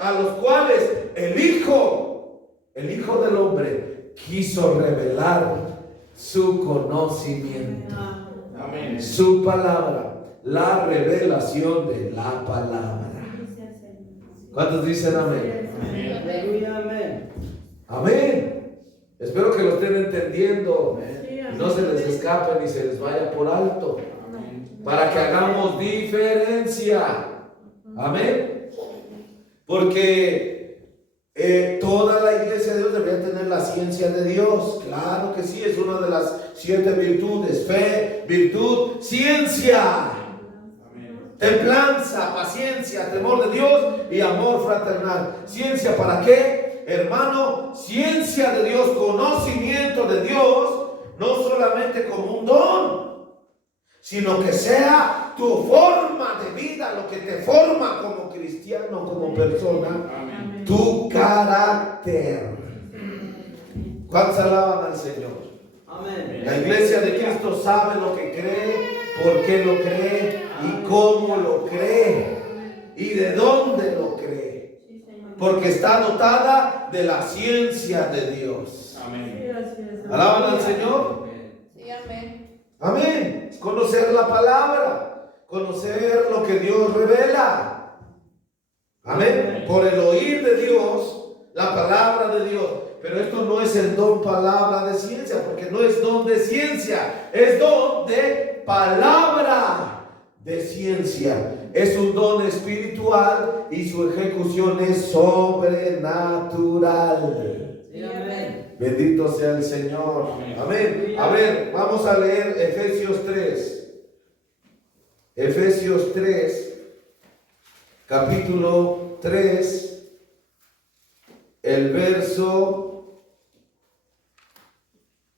a los cuales el Hijo del Hombre quiso revelar su conocimiento. Amén. Su palabra, la revelación de la palabra. ¿Cuántos dicen amén? Aleluya, amén. Amén. Espero que lo estén entendiendo. Sí, amén. No se les escape ni se les vaya por alto, Amén. para que hagamos diferencia. Amén. Porque toda la iglesia de Dios debería tener la ciencia de Dios. Claro que sí, es una de las 7 virtudes: fe, virtud, ciencia, Amén. templanza, paciencia, temor de Dios y amor fraternal. ¿Ciencia para qué, hermano? Ciencia de Dios, conocimiento de Dios, no solamente como un don, sino que sea tu forma de vida, lo que te forma como cristiano, como persona, Amén. tu carácter. ¿Cuántos alaban al Señor? Amén. La iglesia de Cristo sabe lo que cree, por qué lo cree y cómo lo cree y de dónde lo cree, porque está dotada de la ciencia de Dios. Amén. Sí, así es. ¿Alaban al Señor? Sí, amén. Amén. Conocer la palabra, conocer lo que Dios revela. Amén. Por el oír de Dios, la palabra de Dios. Pero esto no es el don palabra de ciencia, porque no es don de ciencia, es don de palabra de ciencia. Es un don espiritual y su ejecución es sobrenatural. Sí, amén. Bendito sea el Señor. Amén. A ver, vamos a leer Efesios 3. Efesios 3, capítulo 3, el verso,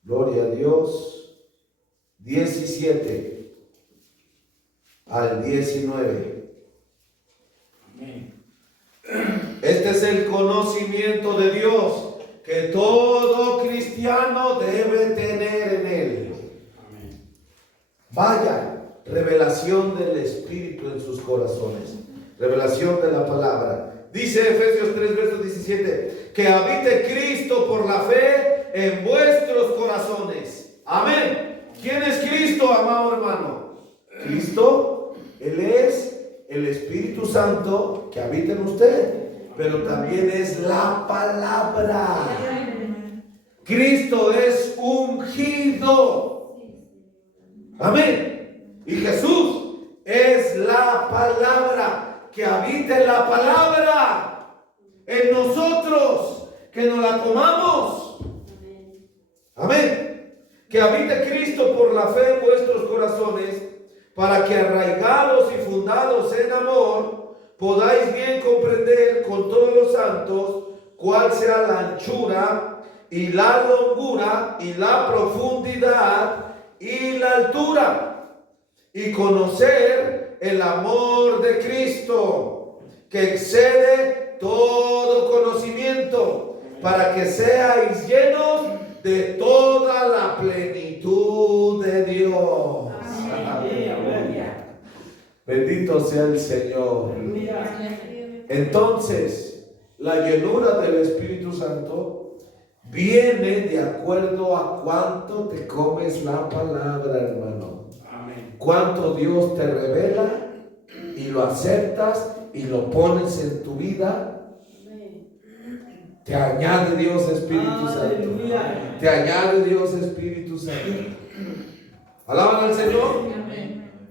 gloria a Dios, 17 al 19. Amén. Este es el conocimiento de Dios que todo cristiano debe tener en él. Amén. Vaya, revelación del Espíritu en sus corazones. Revelación de la palabra. Dice Efesios 3, verso 17, que habite Cristo por la fe en vuestros corazones. Amén. ¿Quién es Cristo, amado hermano? Cristo, Él es el Espíritu Santo que habita en usted, pero también es la palabra. Cristo es ungido. Amén. Y Jesús es la palabra. Que habite la palabra en nosotros, que nos la tomamos. Amén. Que habite Cristo por la fe en vuestros corazones, para que arraigados y fundados en amor, podáis bien comprender con todos los santos cuál sea la anchura y la longura y la profundidad y la altura, y conocer el amor de Cristo, que excede todo conocimiento, para que seáis llenos de toda la plenitud de Dios. Bendito sea el Señor. Entonces, la llenura del Espíritu Santo viene de acuerdo a cuánto te comes la palabra, hermano. Cuánto Dios te revela y lo aceptas y lo pones en tu vida. Te añade Dios Espíritu Santo. Te añade Dios Espíritu Santo. Alaban al Señor.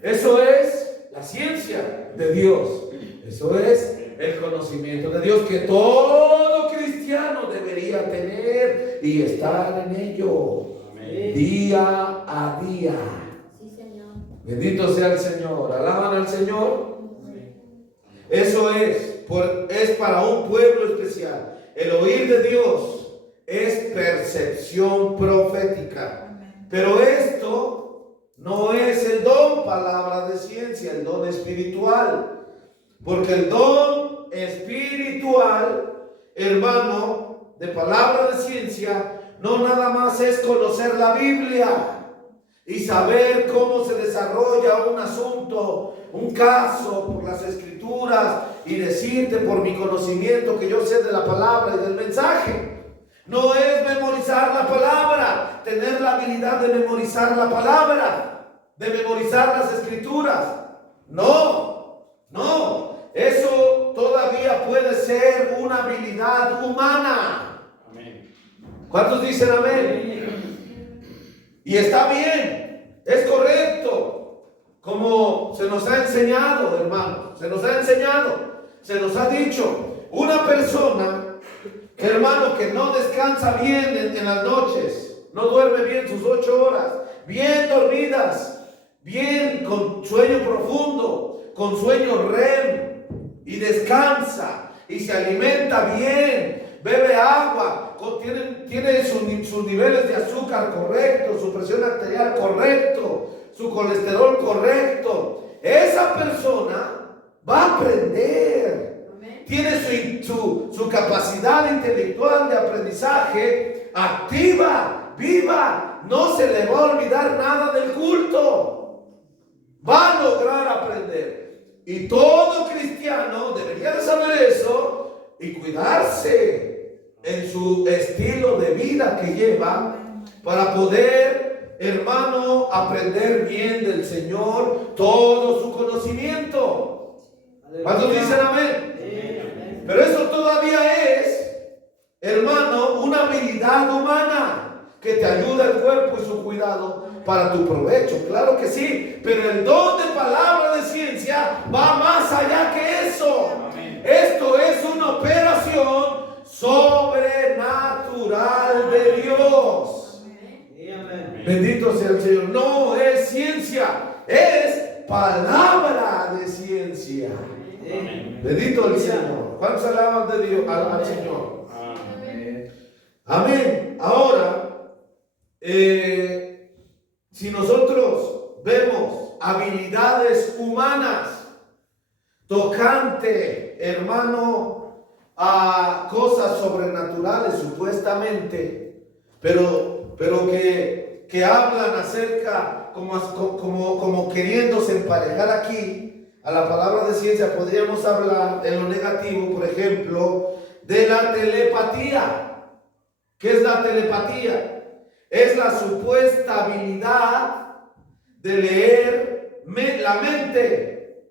Eso es la ciencia de Dios. Eso es el conocimiento de Dios que todo cristiano debería tener y estar en ello día a día. Bendito sea el Señor. Alaban al Señor. Eso es para un pueblo especial. El oír de Dios es percepción profética. Pero esto no es el don, palabra de ciencia, el don espiritual. Porque el don espiritual, hermano, de palabra de ciencia, no nada más es conocer la Biblia y saber cómo se desarrolla un asunto, un caso por las escrituras y decirte por mi conocimiento que yo sé de la palabra y del mensaje. No es memorizar la palabra, tener la habilidad de memorizar la palabra, de memorizar las escrituras. No, eso todavía puede ser una habilidad humana. Amén. ¿Cuántos dicen amén? Y está bien, es correcto, como se nos ha enseñado, hermano, se nos ha dicho, una persona, hermano, que no descansa bien en las noches, no duerme bien sus 8 horas, bien dormidas, bien con sueño profundo, con sueño REM, y descansa, y se alimenta bien, bebe agua, tiene sus niveles de azúcar correctos, su presión arterial correcto, su colesterol correcto. Esa persona va a aprender. Amén. Tiene su capacidad intelectual de aprendizaje activa, viva. No se le va a olvidar nada del culto. Va a lograr aprender. Y todo cristiano debería de saber eso y cuidarse en su estilo de vida que lleva para poder, hermano, aprender bien del Señor todo su conocimiento. ¿Cuántos dicen amén? Pero eso todavía es, hermano, una habilidad humana que te ayuda el cuerpo y su cuidado para tu provecho. Claro que sí, pero el don de palabra de ciencia va más allá que eso. Amén. Esto es una operación sobrenatural de Dios. Amén. Bendito sea el Señor. No es ciencia, es palabra de ciencia. Amén. Bendito el Señor. ¿Cuántos alaban de Dios al Señor? Amén. Amén. Ahora, si nosotros vemos habilidades humanas tocante, hermano, a cosas sobrenaturales supuestamente, pero que que hablan acerca, como queriéndose emparejar aquí, a la palabra de ciencia, podríamos hablar en lo negativo, por ejemplo, de la telepatía. ¿Qué es la telepatía? Es la supuesta habilidad de leer la mente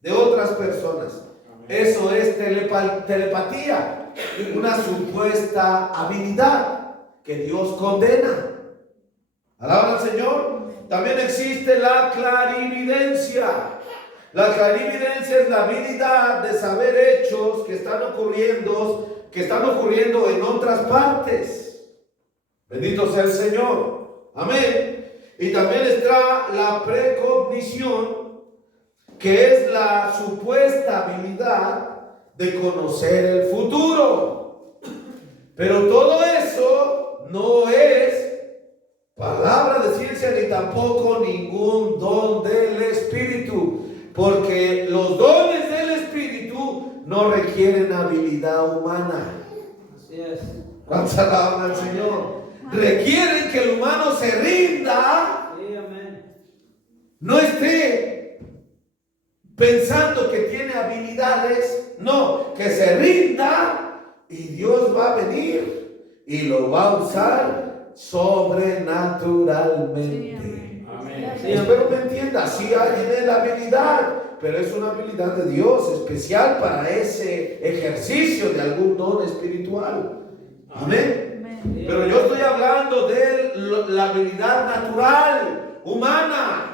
de otras personas. Eso es telepatía, una supuesta habilidad que Dios condena. Alaban al Señor. También existe la clarividencia. La clarividencia es la habilidad de saber hechos que están ocurriendo en otras partes. Bendito sea el Señor. Amén. Y también está la precognición, que es la supuesta habilidad de conocer el futuro. Pero todo eso no es palabra de ciencia ni tampoco ningún don del Espíritu, porque los dones del Espíritu no requieren habilidad humana. Así es. ¿Cuántos alaban al Señor? Requieren que el humano se rinda, Sí, amén. no esté pensando que tiene habilidades, no, que se rinda y Dios va a venir y lo va a usar sobrenaturalmente. Amén. Espero me entienda, sí hay en él habilidad, pero es una habilidad de Dios especial para ese ejercicio de algún don espiritual. Amén. Pero yo estoy hablando de la habilidad natural, humana.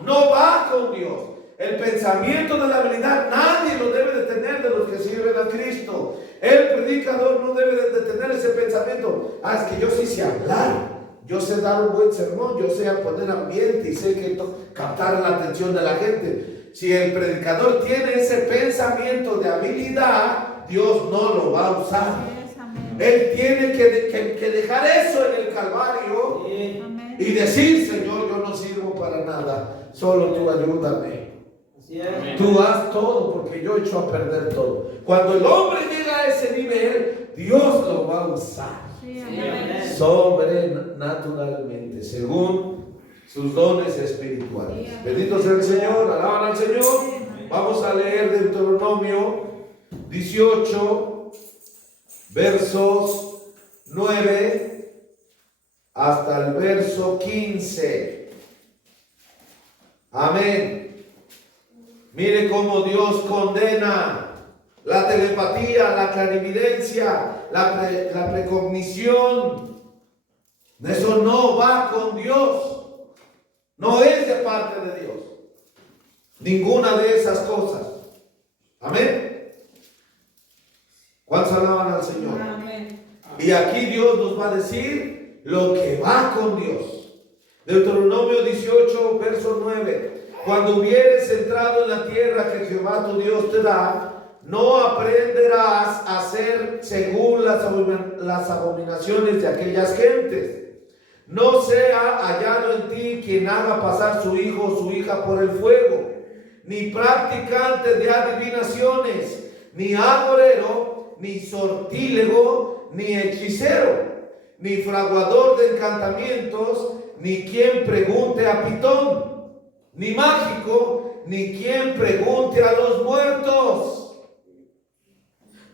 No va con Dios. El pensamiento de la habilidad nadie lo debe de tener de los que sirven a Cristo. El predicador no debe de tener ese pensamiento. Es que yo sí sé hablar, yo sé dar un buen sermón, yo sé poner ambiente y sé que captar la atención de la gente. Si el predicador tiene ese pensamiento de habilidad, Dios no lo va a usar. Él tiene que dejar eso en el Calvario y decir: Señor, yo no sirvo para nada, solo tú ayúdame. Tú haz todo porque yo echo a perder todo. Cuando el hombre llega a ese nivel, Dios lo va a usar sobrenaturalmente, según sus dones espirituales. Bendito sea el Señor, alaban al Señor. Vamos a leer Deuteronomio 18 versos 9 hasta el verso 15. Amén. Mire cómo Dios condena la telepatía, la clarividencia, la precognición. Eso no va con Dios. No es de parte de Dios. Ninguna de esas cosas. Amén. ¿Cuántos alaban al Señor? Amén. Y aquí Dios nos va a decir lo que va con Dios. Deuteronomio 18, verso 9. Cuando hubieres entrado en la tierra que Jehová tu Dios te da, no aprenderás a hacer según las abominaciones de aquellas gentes. No sea hallado en ti quien haga pasar su hijo o su hija por el fuego, ni practicante de adivinaciones, ni agorero, ni sortílego, ni hechicero, ni fraguador de encantamientos, ni quien pregunte a Pitón, ni mágico, ni quien pregunte a los muertos.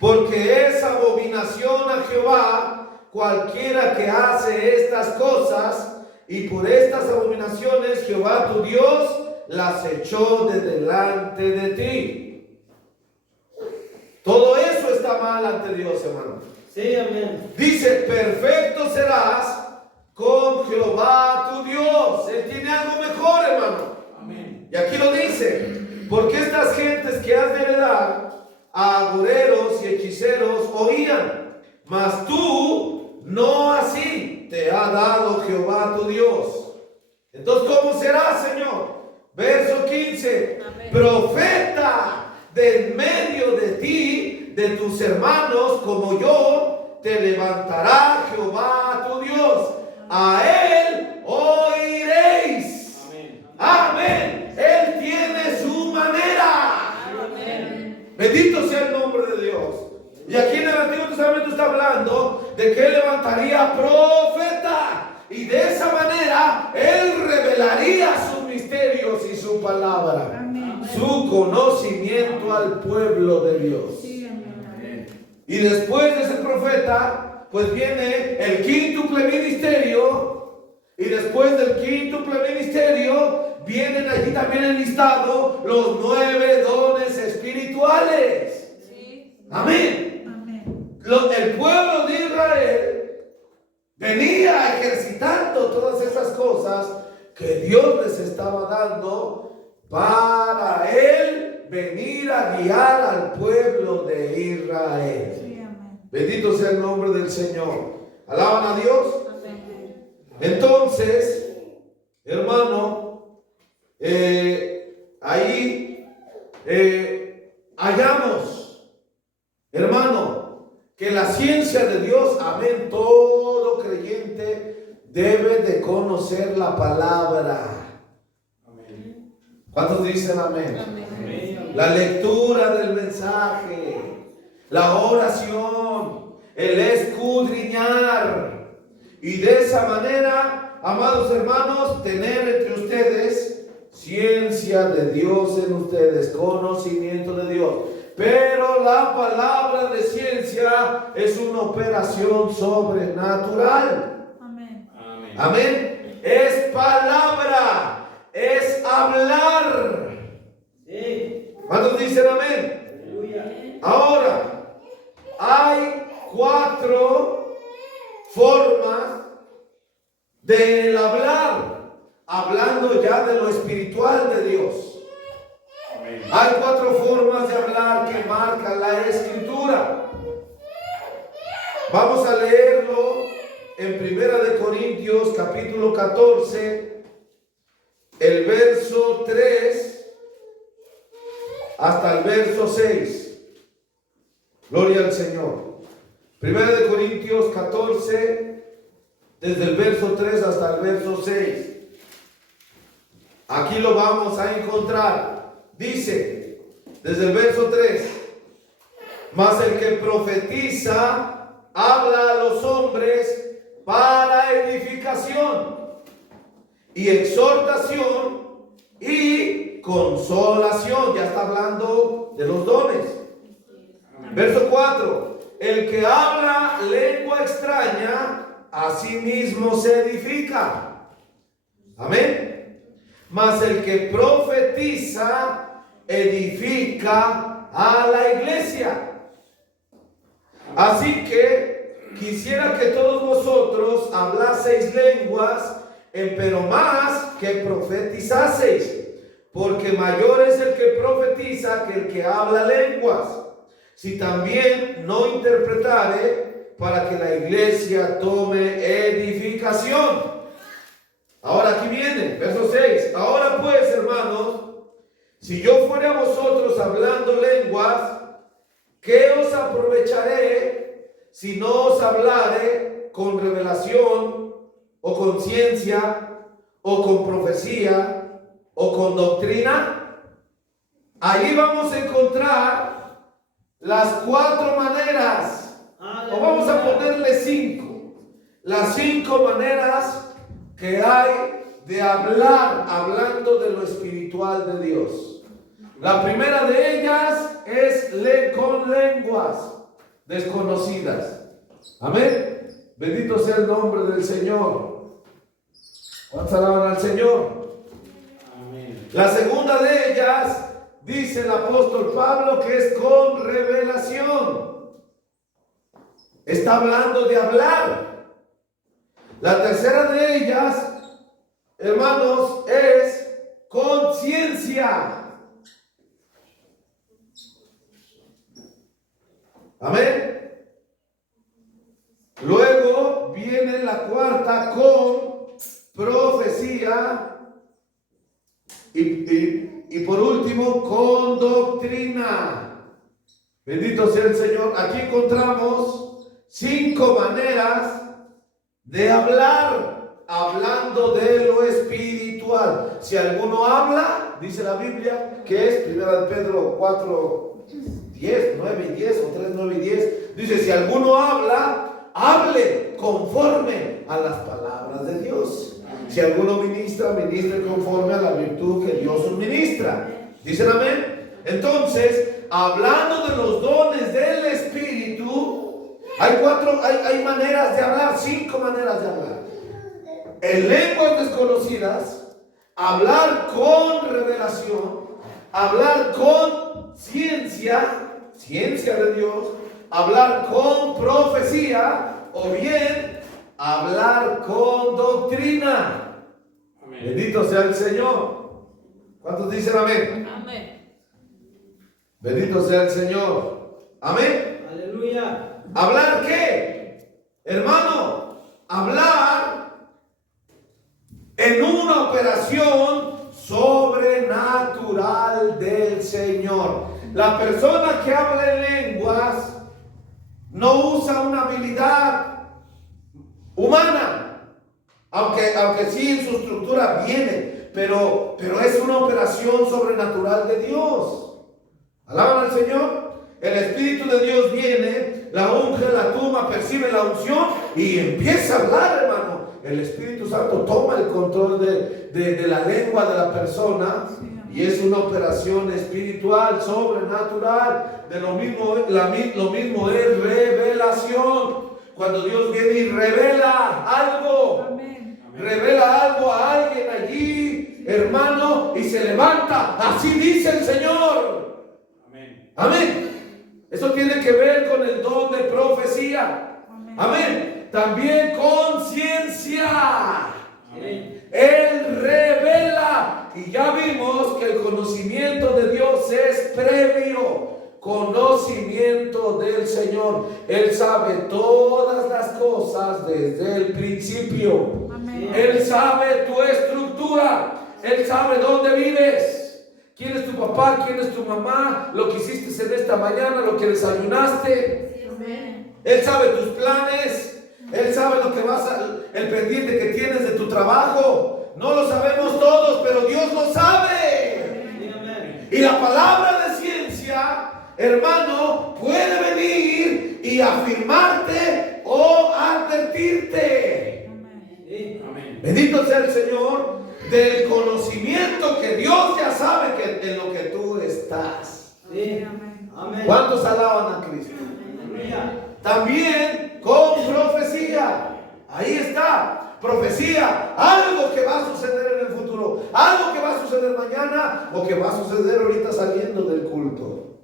Porque es abominación a Jehová cualquiera que hace estas cosas, y por estas abominaciones Jehová tu Dios las echó de delante de ti. Todo eso está mal ante Dios, hermano. Sí, amén. Dice: perfecto serás con Jehová tu Dios. Él tiene algo mejor, hermano. Amén. Y aquí lo dice: porque estas gentes que has de heredar a agoreros y hechiceros oían, mas tú no así te ha dado Jehová tu Dios. Entonces, ¿cómo será, Señor? Verso 15. Amén. Profeta de en medio de ti, de tus hermanos como yo, te levantará Jehová tu Dios. A él oiréis. Amén. Amén. Él tiene su manera. Amén. Bendito sea el nombre de Dios. Y aquí en el Antiguo Testamento está hablando de que él levantaría profeta. y de esa manera Él revelaría sus misterios y su palabra, su conocimiento al pueblo de Dios. Y después de ese profeta, pues viene el quíntuple ministerio, y después del quíntuple ministerio vienen allí también enlistados los 9 dones espirituales. Amén. El pueblo de Israel venía ejercitando todas esas cosas que Dios les estaba dando para Él venir a guiar al pueblo de Israel. Bendito sea el nombre del Señor. ¿Alaban a Dios? Entonces, hermano, ahí hallamos, hermano, que la ciencia de Dios, amén, todo creyente debe de conocer la palabra. Amén. ¿Cuántos dicen amén? Amén. La lectura del mensaje, la oración, el escudriñar, y de esa manera, amados hermanos, tener entre ustedes ciencia de Dios en ustedes, conocimiento de Dios. Pero la palabra de ciencia es una operación sobrenatural. Amén. Amén. Amén. Es palabra, es hablar. Sí. ¿Cuántos dicen amén? Aleluya. Ahora, hay 4 formas del hablar, hablando ya de lo espiritual de Dios. Hay 4 formas de hablar que marca la Escritura. Vamos a leerlo en 1 Corintios capítulo 14, el verso 3 hasta el verso 6. Gloria al Señor. 1 Corintios 14, desde el verso 3 hasta el verso 6. Aquí lo vamos a encontrar. Dice, desde el verso 3, mas el que profetiza habla a los hombres para edificación y exhortación y consolación. Ya está hablando de los dones. Verso 4, el que habla lengua extraña a sí mismo se edifica. Amén. Mas el que profetiza edifica a la iglesia. Así que quisiera que todos vosotros hablaseis lenguas, pero más que profetizaseis, porque mayor es el que profetiza que el que habla lenguas, si también no interpretare, para que la iglesia tome edificación. Ahora aquí viene, verso 6. Ahora pues, hermanos, si yo fuera a vosotros hablando lenguas, ¿qué os aprovecharé si no os hablare con revelación, o con ciencia, o con profecía, o con doctrina? Ahí vamos a encontrar las 4 maneras, o vamos a ponerle 5. Las 5 maneras que hay de hablar, hablando de lo espiritual de Dios. La primera de ellas es con lenguas desconocidas. Amén. Bendito sea el nombre del Señor. ¿Cuántos alaban al Señor? Amén. La segunda de ellas, dice el apóstol Pablo, que es con revelación. Está hablando de hablar. La tercera de ellas, hermanos, es conciencia. Amén. Luego viene la cuarta con profecía. Y por último, con doctrina. Bendito sea el Señor. Aquí encontramos 5 maneras de hablar, hablando de lo espiritual. Si alguno habla, dice la Biblia, que es 1 Pedro 4, 10, 9 y 10, o 3, 9 y 10, dice, si alguno habla, hable conforme a las palabras de Dios. Si alguno ministra, ministre conforme a la virtud que Dios suministra. ¿Dicen amén? Entonces, hablando de los dones del Espíritu, hay maneras de hablar, 5 maneras de hablar. En lenguas desconocidas, hablar con revelación, hablar con ciencia de Dios, hablar con profecía, o bien hablar con doctrina. Amén. Bendito sea el Señor. ¿Cuántos dicen amén? Amén. Bendito sea el Señor. Amén. Aleluya. ¿Hablar qué? Hermano, hablar en una operación sobrenatural del Señor. La persona que habla en lenguas no usa una habilidad humana, aunque sí en su estructura viene, pero es una operación sobrenatural de Dios. ¿Alaban al Señor? El Espíritu de Dios viene, la unge, la toma, percibe la unción y empieza a hablar, hermano. El Espíritu Santo toma el control de la lengua de la persona y es una operación espiritual, sobrenatural. De lo mismo es revelación. Cuando Dios viene y revela algo, revela algo a alguien allí, hermano, y se levanta. Así dice el Señor. Amén. Amén. Eso tiene que ver con el don de profecía. Amén. También con ciencia. Amén. Él revela. Y ya vimos que el conocimiento de Dios es previo. Conocimiento del Señor. Él sabe todas las cosas desde el principio. Amén. Él sabe tu estructura. Él sabe dónde vives. ¿Quién es tu papá? ¿Quién es tu mamá? Lo que hiciste en esta mañana, lo que desayunaste. Amén. Él sabe tus planes. Él sabe lo que el pendiente que tienes de tu trabajo. No lo sabemos todos, pero Dios lo sabe. Amén. Y la palabra de ciencia, hermano, puede venir y afirmarte o advertirte. Amén. Bendito sea el Señor. Del conocimiento que Dios ya sabe que en lo que tú estás. Sí. Amén. ¿Cuántos alaban a Cristo? Amén. También con profecía. Ahí está. Profecía. Algo que va a suceder en el futuro. Algo que va a suceder mañana. O que va a suceder ahorita saliendo del culto.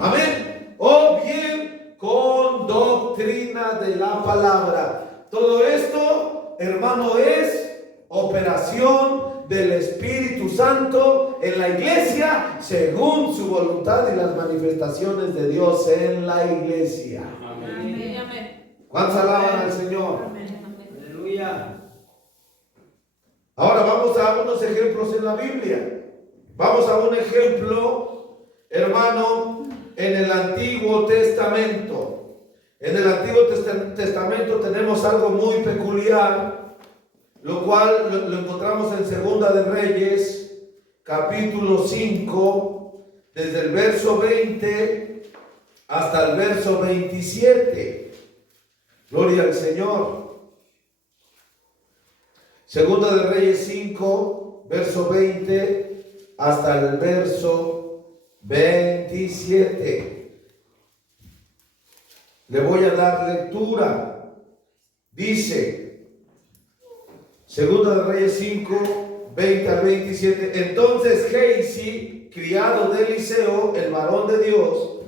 Amén. O bien con doctrina de la palabra. Todo esto, hermano, es operación del Espíritu Santo en la iglesia según su voluntad y las manifestaciones de Dios en la iglesia. Amén. ¿Cuántos alaban al Señor? Amén. Aleluya. Ahora vamos a unos ejemplos en la Biblia. Vamos a un ejemplo, hermano, en el Antiguo Testamento. En el Antiguo Testamento tenemos algo muy peculiar, lo cual lo encontramos en Segunda de Reyes, capítulo 5, desde el verso 20 hasta el verso 27. Gloria al Señor. Segunda de Reyes 5, verso 20 hasta el verso 27. Le voy a dar lectura. Dice, Segunda de Reyes 5, 20 al 27. Entonces Geisi, criado de Eliseo, el varón de Dios,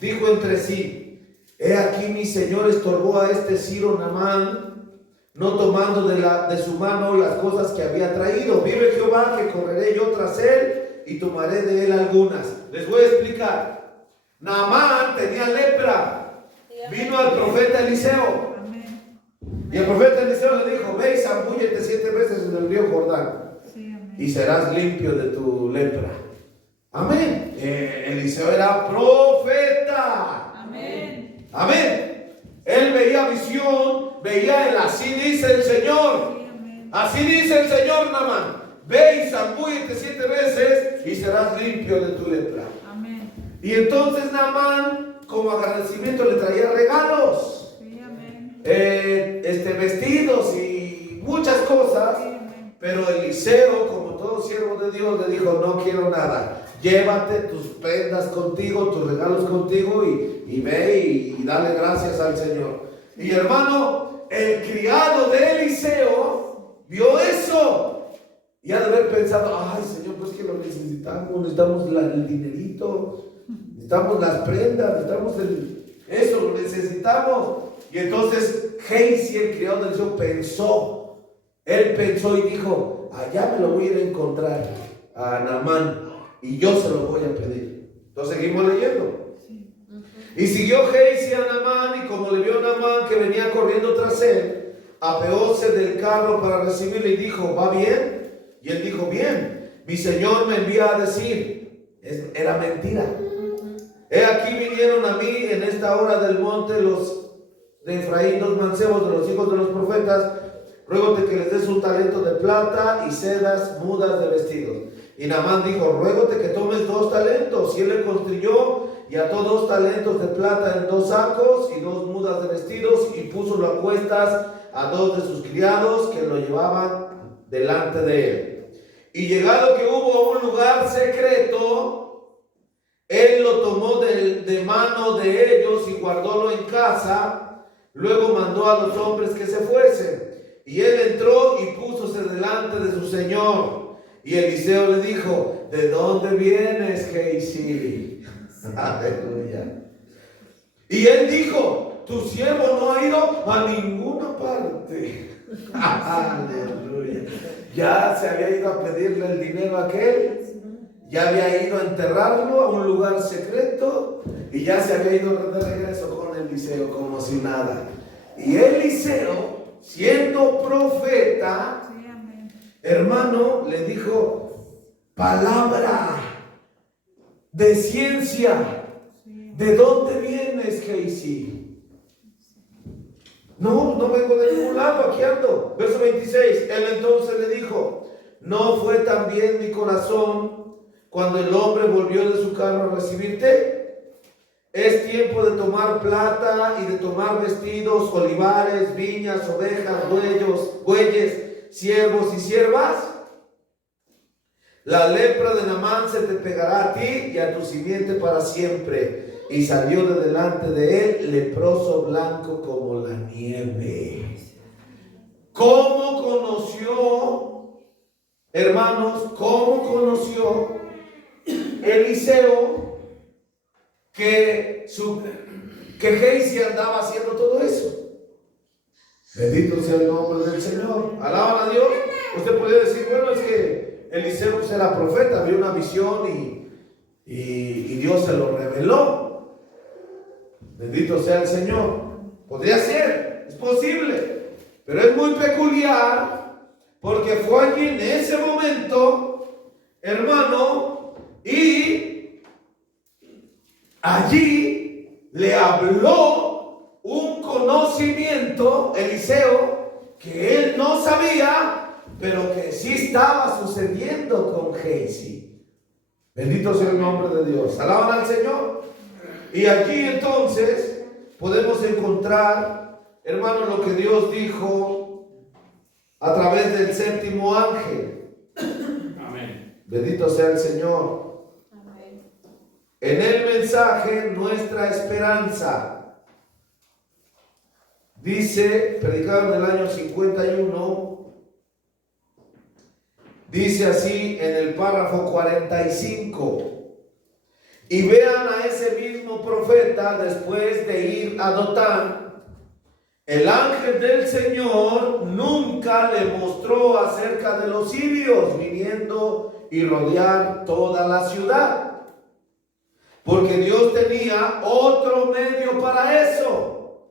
dijo entre sí: he aquí mi señor estorbó a este Ciro Naamán, no tomando de su mano las cosas que había traído. Vive Jehová que correré yo tras él y tomaré de él algunas. Les voy a explicar. Naamán tenía lepra. Vino al profeta Eliseo. Y el profeta Eliseo le dijo: ve y zambúllete 7 veces en el río Jordán, y serás limpio de tu lepra. Amén. Eliseo era profeta. Amén. Amén. Él veía visión, veía el así dice el Señor. Así dice el Señor, Naamán: ve y zambúllete 7 veces y serás limpio de tu lepra. Amén. Y entonces Naamán, como agradecimiento, le traía regalos. vestidos y muchas cosas, pero Eliseo, como todo siervo de Dios, le dijo: no quiero nada, llévate tus prendas contigo, tus regalos contigo, y ve y dale gracias al Señor. Y hermano, el criado de Eliseo vio eso y ha de haber pensado: ay Señor, pues que lo necesitamos el dinerito, necesitamos las prendas, necesitamos eso, lo necesitamos. Y entonces Gehazi, el criado de Eliseo, él pensó y dijo: allá me lo voy a ir a encontrar a Naamán y yo se lo voy a pedir. Entonces seguimos leyendo. Y siguió Gehazi a Naamán, y como le vio a Naamán que venía corriendo tras él, apeóse del carro para recibirle y dijo: ¿va bien? Y él dijo: bien, mi señor me envía a decir. Era mentira. He aquí vinieron a mí en esta hora del monte los de Efraín, los mancebos de los hijos de los profetas. Ruégote que les des un talento de plata y sedas mudas de vestidos. Y Naamán dijo: ruégote que tomes 2 talentos. Y él le constriyó y ató 2 talentos de plata en 2 sacos y 2 mudas de vestidos, y púsolo a cuestas a 2 de sus criados que lo llevaban delante de él. Y llegado que hubo a un lugar secreto, él lo tomó de mano de ellos y guardólo en casa. Luego mandó a los hombres que se fuesen. Y él entró y púsose delante de su señor. Y Eliseo le dijo: ¿de dónde vienes, Gehazi? Aleluya. Y él dijo: tu siervo no ha ido a ninguna parte. Aleluya. Ya se había ido a pedirle el dinero a aquel, ya había ido a enterrarlo a un lugar secreto, y ya se había ido de regreso con Eliseo como si nada. Y Eliseo, siendo profeta, hermano, le dijo: palabra de ciencia, ¿de dónde vienes, Gehazi? No vengo de ningún lado, aquí ando. Verso 26, él entonces le dijo: ¿no fue también mi corazón cuando el hombre volvió de su carro a recibirte? Es tiempo de tomar plata y de tomar vestidos, olivares, viñas, ovejas, bueyes, siervos y siervas. La lepra de Naamán se te pegará a ti y a tu simiente para siempre. Y salió de delante de él leproso blanco como la nieve. ¿Cómo conoció, hermanos, Eliseo que Gehazi andaba haciendo todo eso? Bendito sea el nombre del Señor. Alaban a Dios. Usted podría decir: bueno, es que Eliseo pues era profeta, vio una visión y Dios se lo reveló. Bendito sea el Señor. Podría ser, es posible, pero es muy peculiar, porque fue allí en ese momento, hermano, y allí le habló un conocimiento, Eliseo, que él no sabía, pero que sí estaba sucediendo con Gehazi. Bendito sea el nombre de Dios. Alaban al Señor. Y aquí entonces podemos encontrar, hermano, lo que Dios dijo a través del 7º ángel. Amén. Bendito sea el Señor. Amén. En el mensaje, nuestra esperanza. Dice, predicado en el año 51, dice así en el párrafo 45. Y vean a ese mismo profeta después de ir a Dotán. El ángel del Señor nunca le mostró acerca de los sirios viniendo y rodear toda la ciudad, porque Dios tenía otro medio para eso.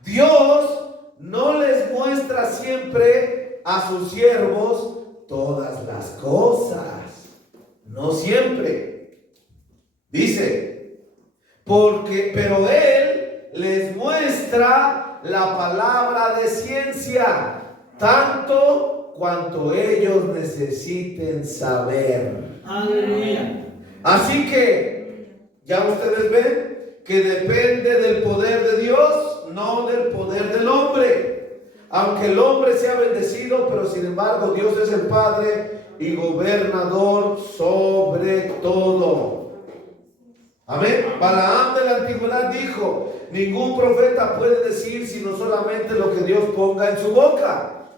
Dios no les muestra siempre a sus siervos todas las cosas, no siempre. Dice, pero Él les muestra la palabra de ciencia, tanto cuanto ellos necesiten saber. Aleluya. Así que, ya ustedes ven que depende del poder de Dios, no del poder del hombre. Aunque el hombre sea bendecido, pero sin embargo Dios es el Padre y gobernador sobre todo. Amén. Balaam de la antigüedad dijo: ningún profeta puede decir sino solamente lo que Dios ponga en su boca.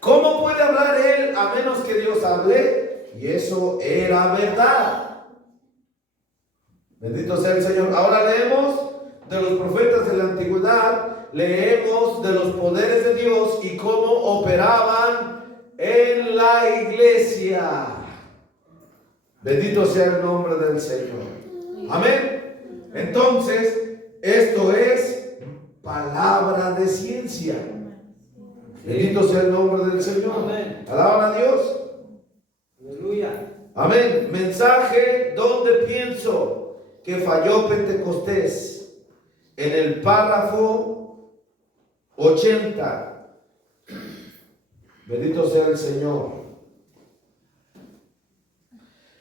¿Cómo puede hablar él a menos que Dios hable? Y eso era verdad. Bendito sea el Señor. Ahora leemos de los profetas de la antigüedad, leemos de los poderes de Dios y cómo operaban en la iglesia. Bendito sea el nombre del Señor. Amén. Entonces, esto es palabra de ciencia. Bendito sea el nombre del Señor. Amén. Alaban a Dios. Aleluya. Amén. Mensaje donde pienso que falló Pentecostés. En el párrafo 80. Bendito sea el Señor.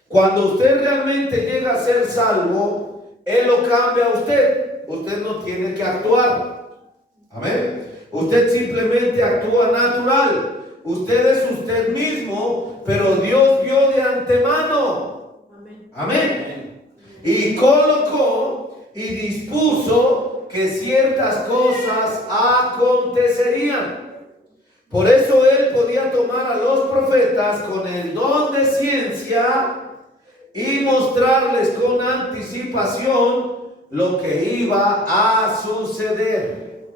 Cuando usted realmente llega a ser salvo, Él lo cambia a usted. Usted no tiene que actuar. Amén. Usted simplemente actúa natural. Usted es usted mismo, pero Dios vio de antemano. Amén. Amén. Y colocó y dispuso que ciertas cosas acontecerían. Por eso Él podía tomar a los profetas con el don de ciencia y mostrarles con anticipación lo que iba a suceder.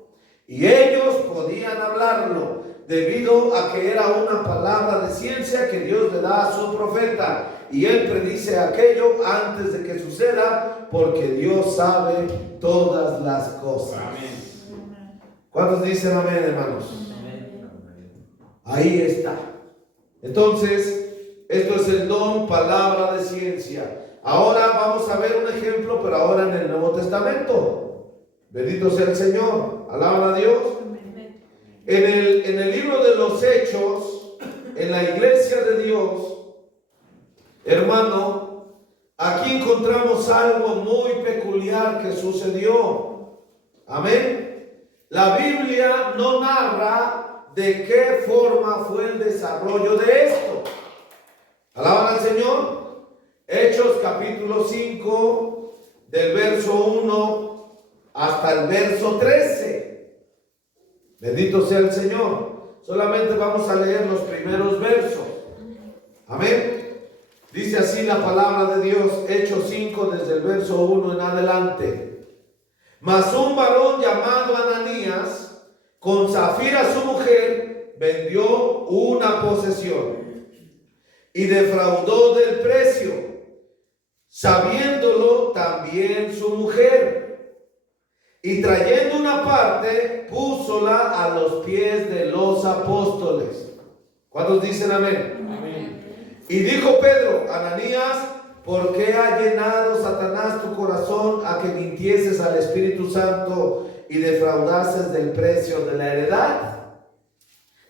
Y ellos podían hablarlo debido a que era una palabra de ciencia que Dios le da a su profeta. Y él predice aquello antes de que suceda, porque Dios sabe todas las cosas. Amén. ¿Cuántos dicen amén, hermanos? Amén. Ahí está. Entonces, esto es el don, palabra de ciencia. Ahora vamos a ver un ejemplo, pero ahora en el Nuevo Testamento. Bendito sea el Señor. Alaban a Dios. En el libro de los Hechos, en la iglesia de Dios, hermano, aquí encontramos algo muy peculiar que sucedió. Amén. La Biblia no narra de qué forma fue el desarrollo de esto. Alaban al Señor. Hechos capítulo 5, del verso 1 hasta el verso 13. Bendito sea el Señor. Solamente vamos a leer los primeros versos. Amén. Dice así la palabra de Dios, Hechos 5, desde el verso 1 en adelante. Mas un varón llamado Ananías, con Zafira su mujer, vendió una posesión y defraudó del precio, sabiéndolo también su mujer. Y trayendo una parte, púsola a los pies de los apóstoles. ¿Cuántos dicen amén? Amén. Y dijo Pedro: Ananías, ¿por qué ha llenado Satanás tu corazón a que mintieses al Espíritu Santo y defraudases del precio de la heredad?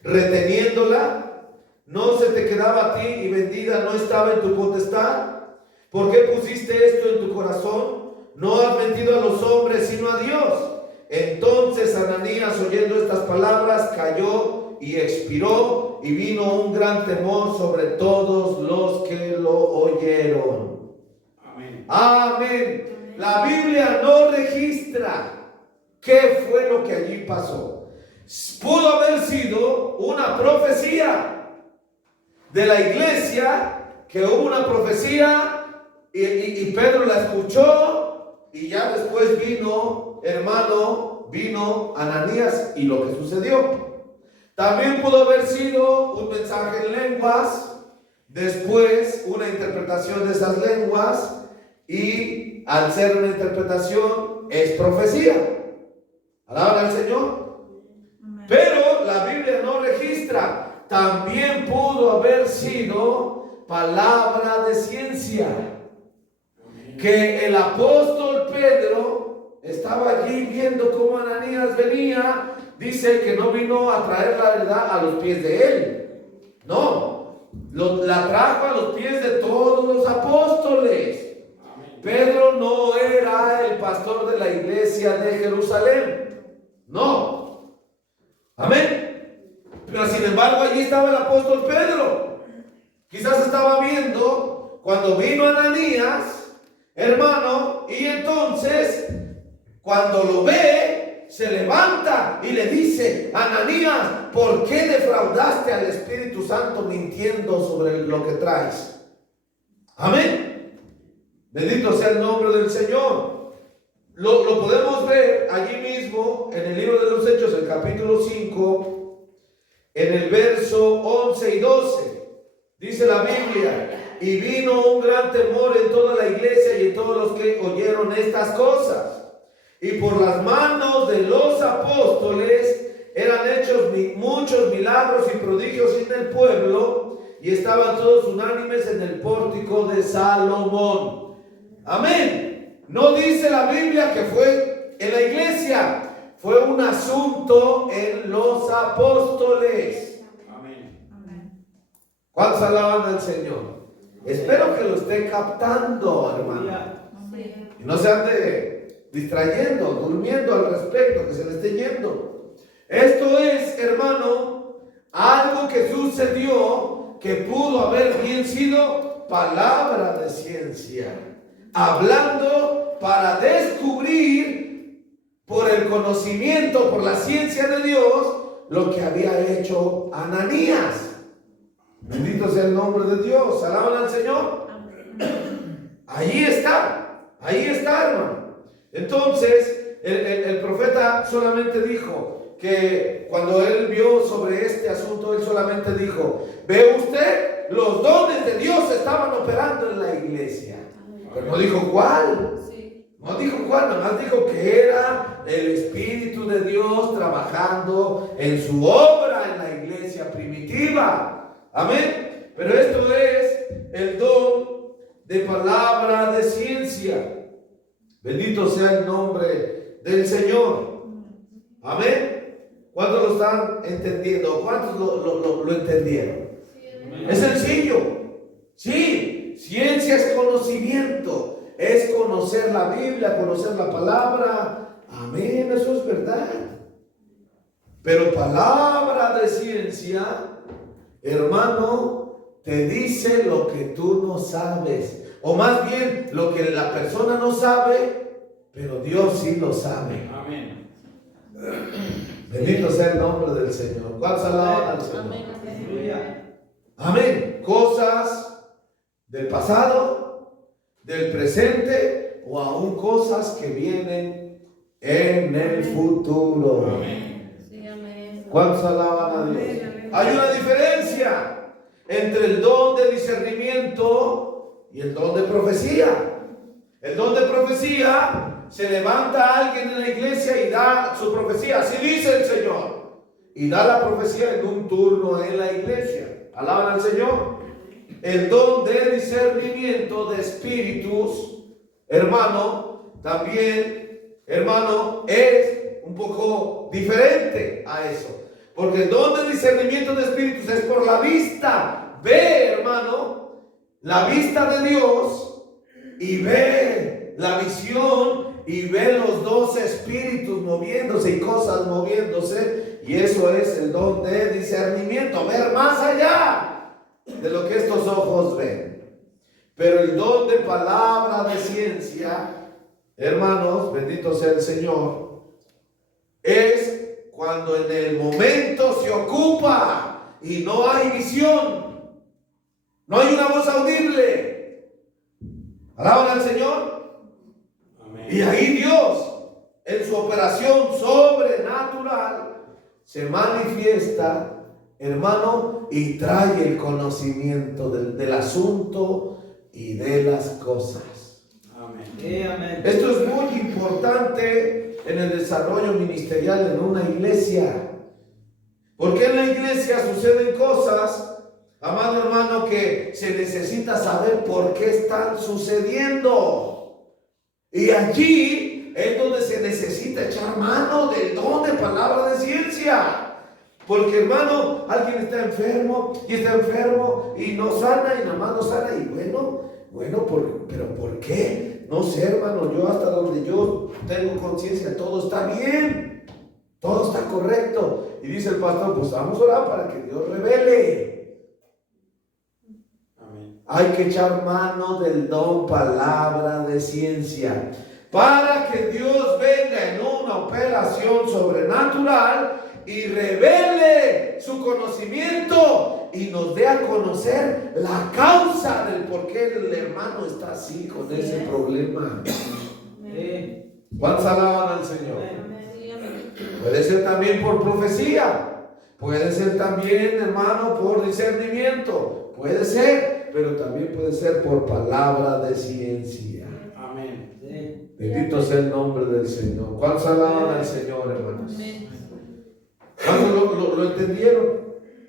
Reteniéndola, ¿no se te quedaba a ti y vendida no estaba en tu potestad? ¿Por qué pusiste esto en tu corazón? No has mentido a los hombres, sino a Dios. Entonces Ananías, oyendo estas palabras, cayó y expiró, y vino un gran temor sobre todos los que lo oyeron. Amén. Amén. La Biblia no registra qué fue lo que allí pasó. Pudo haber sido una profecía de la iglesia, que hubo una profecía y Pedro la escuchó. Y ya después vino, hermano, vino Ananías y lo que sucedió. También pudo haber sido un mensaje en lenguas, después una interpretación de esas lenguas, y al ser una interpretación es profecía. Alaban al Señor. Pero la Biblia no registra. También pudo haber sido palabra de ciencia, que el apóstol Pedro estaba allí viendo cómo Ananías venía. Dice que no vino a traer la verdad a los pies de él, no, la trajo a los pies de todos los apóstoles. Pedro no era el pastor de la iglesia de Jerusalén. No. Amén. Pero sin embargo allí estaba el apóstol Pedro. Quizás estaba viendo cuando vino Ananías, hermano, y entonces cuando lo ve, se levanta y le dice: Ananías, ¿por qué defraudaste al Espíritu Santo mintiendo sobre lo que traes? Amén. Bendito sea el nombre del Señor. Lo podemos ver allí mismo en el libro de los Hechos, el capítulo 5, en el verso 11 y 12. Dice la Biblia: y vino un gran temor en toda la iglesia y en todos los que oyeron estas cosas. Y por las manos de los apóstoles eran hechos muchos milagros y prodigios en el pueblo, y estaban todos unánimes en el pórtico de Salomón. Amén. No dice la Biblia que fue en la iglesia, fue un asunto en los apóstoles. Amén. ¿Cuántos alaban al Señor? Espero que lo esté captando, hermano. Y no se ande distrayendo, durmiendo al respecto, que se le esté yendo. Esto es, hermano, algo que sucedió, que pudo haber bien sido palabra de ciencia, hablando para descubrir por el conocimiento, por la ciencia de Dios, lo que había hecho Ananías. Bendito sea el nombre de Dios. Alaban al Señor. Ahí está, hermano. Entonces, el profeta solamente dijo que cuando él vio sobre este asunto, él solamente dijo: ¿ve usted? Los dones de Dios estaban operando en la iglesia. Pero no dijo cuál. No dijo cuál, nada más dijo que era el Espíritu de Dios trabajando en su obra en la iglesia primitiva. Amén. Pero esto es el don de palabra de ciencia. Bendito sea el nombre del Señor. Amén. ¿Cuántos lo están entendiendo? ¿Cuántos lo entendieron? Es sencillo. Sí, ciencia es conocimiento. Es conocer la Biblia, conocer la palabra. Amén, eso es verdad. Pero palabra de ciencia, hermano, te dice lo que tú no sabes. O más bien, lo que la persona no sabe, pero Dios sí lo sabe. Amén. Bendito sea el nombre del Señor. ¿Cuántos alaban al Señor? Aleluya. Amén. Cosas del pasado, del presente, o aún cosas que vienen en el futuro. Amén. Sí, amén. ¿Cuántos alaban a Dios? Hay una diferencia entre el don de discernimiento y el don de profecía. El don de profecía, se levanta alguien en la iglesia y da su profecía. Así dice el Señor. Y da la profecía en un turno en la iglesia. Alaban al Señor. El don de discernimiento de espíritus, hermano, también, hermano, es un poco diferente a eso. Porque el don de discernimiento de espíritus es por la vista. Ve, hermano, la vista de Dios, y ve la visión, y ve los dos espíritus moviéndose y cosas moviéndose. Y eso es el don de discernimiento, ver más allá de lo que estos ojos ven. Pero el don de palabra de ciencia, hermanos, bendito sea el Señor, es cuando en el momento se ocupa y no hay visión, no hay una voz audible. Alaban al Señor. Amén. Y ahí Dios, en su operación sobrenatural, se manifiesta, hermano, y trae el conocimiento del asunto y de las cosas. Amén. Amén. Esto es muy importante en el desarrollo ministerial en una iglesia. Porque en la iglesia suceden cosas, amado hermano, que se necesita saber por qué están sucediendo. Y allí es donde se necesita echar mano del don de palabra de ciencia. Porque, hermano, alguien está enfermo y no sana, y nada más no sana. Y bueno, pero ¿por qué? no sé, hermano, yo hasta donde yo tengo conciencia, todo está bien, todo está correcto. Y dice el pastor, pues vamos a orar para que Dios revele. Amén. Hay que echar mano del don palabra de ciencia para que Dios venga en una operación sobrenatural y revele su conocimiento y nos dé a conocer la causa del por qué el hermano está así con ese problema. ¿Cuántos alaban al Señor? Sí, amén. Puede ser también por profecía, puede ser también, hermano, por discernimiento, puede ser, pero también puede ser por palabra de ciencia. Amén. Bendito sea el nombre del Señor. ¿Cuántos alaban al Señor, hermanos? Amén. ¿Cuántos lo entendieron?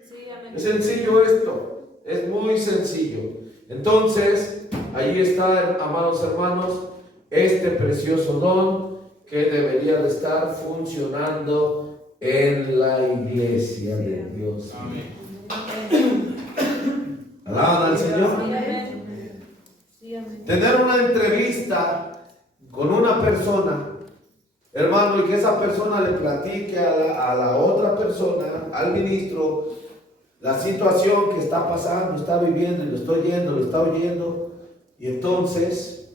Sí, amén. Es sencillo esto, es muy sencillo. Entonces, ahí está, amados hermanos, este precioso don que debería de estar funcionando en la iglesia de Dios. Amén. ¿Alaban al Señor? Sí, amén. Sí, amén. Tener una entrevista con una persona, hermano, y que esa persona le platique a la otra persona, al ministro, la situación que está pasando, está viviendo, y lo está oyendo, y entonces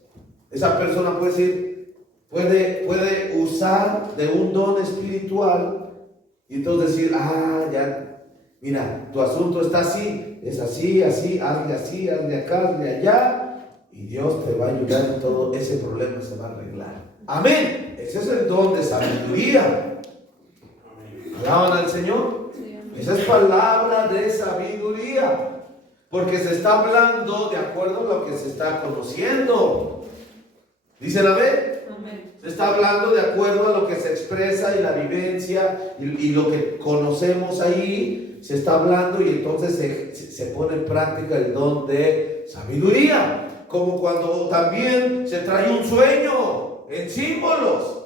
esa persona puede decir, puede usar de un don espiritual, y entonces decir, ya, mira, tu asunto está así, es así, hazle acá, hazle allá, y Dios te va a ayudar en todo, ese problema se va a arreglar. Amén. Ese es el don de sabiduría. Amén. ¿Alaban al Señor? Sí, amén. Esa es palabra de sabiduría, porque se está hablando de acuerdo a lo que se está conociendo. ¿Dicen amén? Amén. Se está hablando de acuerdo a lo que se expresa y la vivencia y lo que conocemos ahí. Se está hablando y entonces se pone en práctica el don de sabiduría. Como cuando también se trae un sueño en símbolos.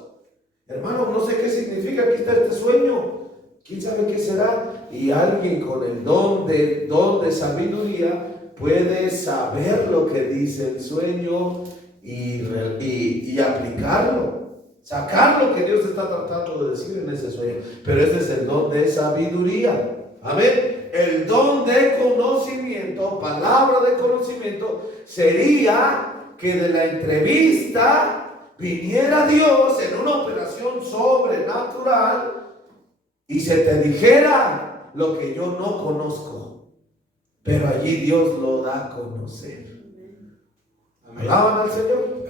Hermano, no sé qué significa, aquí está este sueño. ¿Quién sabe qué será? Y alguien con el don de sabiduría puede saber lo que dice el sueño y aplicarlo. Sacar lo que Dios está tratando de decir en ese sueño. Pero este es el don de sabiduría. Amén. El don de conocimiento, palabra de conocimiento, sería que de la entrevista viniera Dios en una operación sobrenatural y se te dijera lo que yo no conozco, pero allí Dios lo da a conocer. Amén. ¿Alaban al Señor?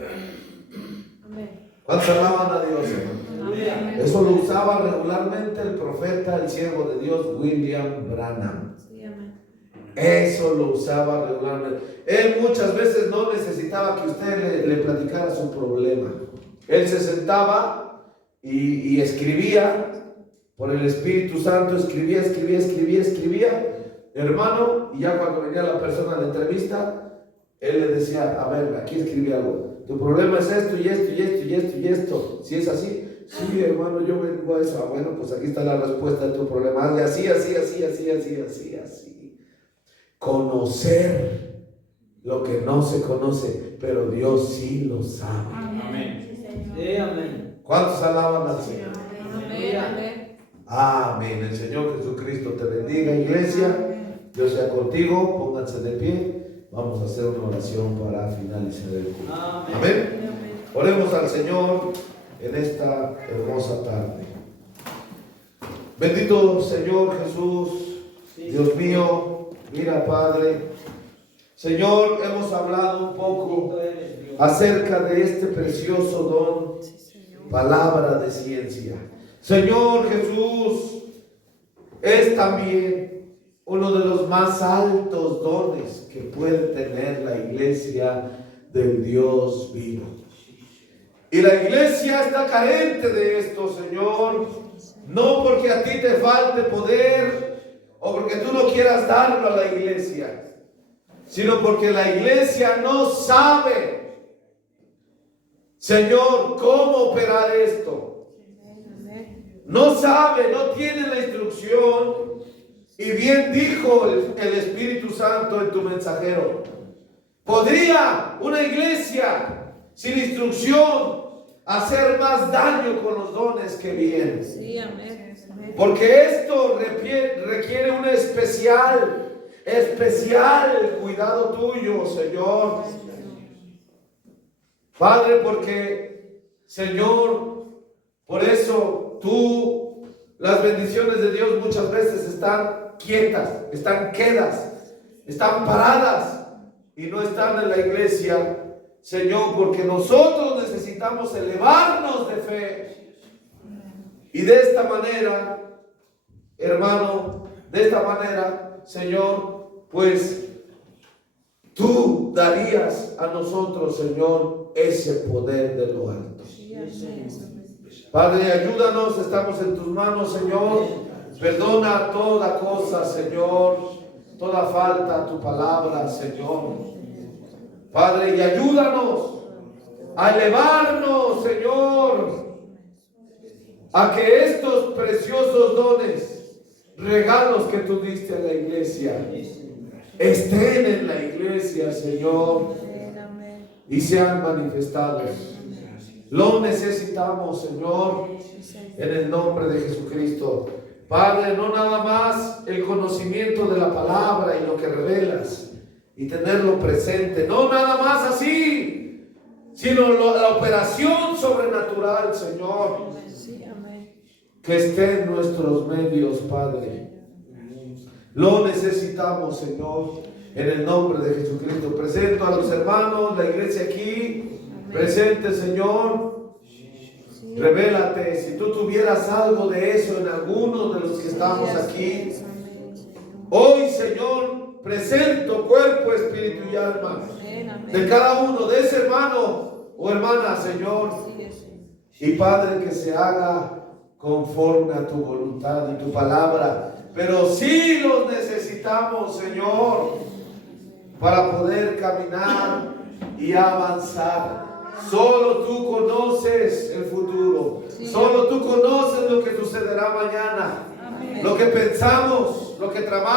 Amén. ¿Cuántos alaban a Dios, hermano? Amén. Eso lo usaba regularmente el profeta, el siervo de Dios, William Branham. Sí, amén. Eso lo usaba regularmente. Él muchas veces no necesitaba que usted le platicara su problema. Él se sentaba y escribía por el Espíritu Santo, escribía, hermano, y ya cuando venía la persona a la entrevista, él le decía, a ver, aquí escribí algo. Tu problema es esto y esto y esto y esto y esto. Si es así, sí, hermano, yo vengo a eso. Bueno, pues aquí está la respuesta de tu problema. Hazle así. Conocer lo que no se conoce, pero Dios sí lo sabe. Amén. Sí, amén. ¿Cuántos alaban al Señor? Amén. Amén. Amén. El Señor Jesucristo te bendiga, iglesia. Dios sea contigo. Pónganse de pie. Vamos a hacer una oración para finalizar el culto. Amén. Amén. Oremos al Señor en esta hermosa tarde. Bendito Señor Jesús, Dios mío, mira Padre. Señor, hemos hablado un poco acerca de este precioso don, palabra de ciencia. Señor Jesús, es también uno de los más altos dones que puede tener la iglesia del Dios vivo. Y la iglesia está carente de esto, Señor, no porque a ti te falte poder o porque tú no quieras darlo a la iglesia, sino porque la iglesia no sabe, Señor, cómo operar esto. No sabe, no tiene la instrucción. Y bien dijo el Espíritu Santo en tu mensajero, ¿podría una iglesia sin instrucción, hacer más daño con los dones que bien. Sí, amén. Amén. Porque esto requiere un especial cuidado tuyo, Señor. Padre, porque, Señor, por eso las bendiciones de Dios muchas veces están quietas, están quedas, están paradas y no están en la iglesia, Señor, porque nosotros necesitamos elevarnos de fe. Y de esta manera, hermano, de esta manera, Señor, pues tú darías a nosotros, Señor, ese poder de lo alto. Sí, amén. Padre, ayúdanos, estamos en tus manos, Señor. Perdona toda cosa, Señor, toda falta a tu palabra, Señor. Padre, y ayúdanos a elevarnos, Señor, a que estos preciosos dones, regalos que tú diste a la iglesia, estén en la iglesia, Señor, y sean manifestados. Lo necesitamos, Señor, en el nombre de Jesucristo. Padre, no nada más el conocimiento de la palabra y lo que revelas y tenerlo presente, no nada más así, sino la operación sobrenatural, Señor, Sí, amén. que esté en nuestros medios, Padre. Lo necesitamos, Señor, en el nombre de Jesucristo. Presento a los hermanos, la iglesia aquí, presente, Señor. Revélate, si tú tuvieras algo de eso en algunos de los que estamos aquí. Hoy, Señor, presento cuerpo, espíritu y alma de cada uno, de ese hermano o hermana, Señor. Y Padre, que se haga conforme a tu voluntad y tu palabra. Pero sí los necesitamos, Señor, para poder caminar y avanzar. Solo tú conoces el futuro. Solo tú conoces lo que sucederá mañana. Lo que pensamos, lo que tramamos.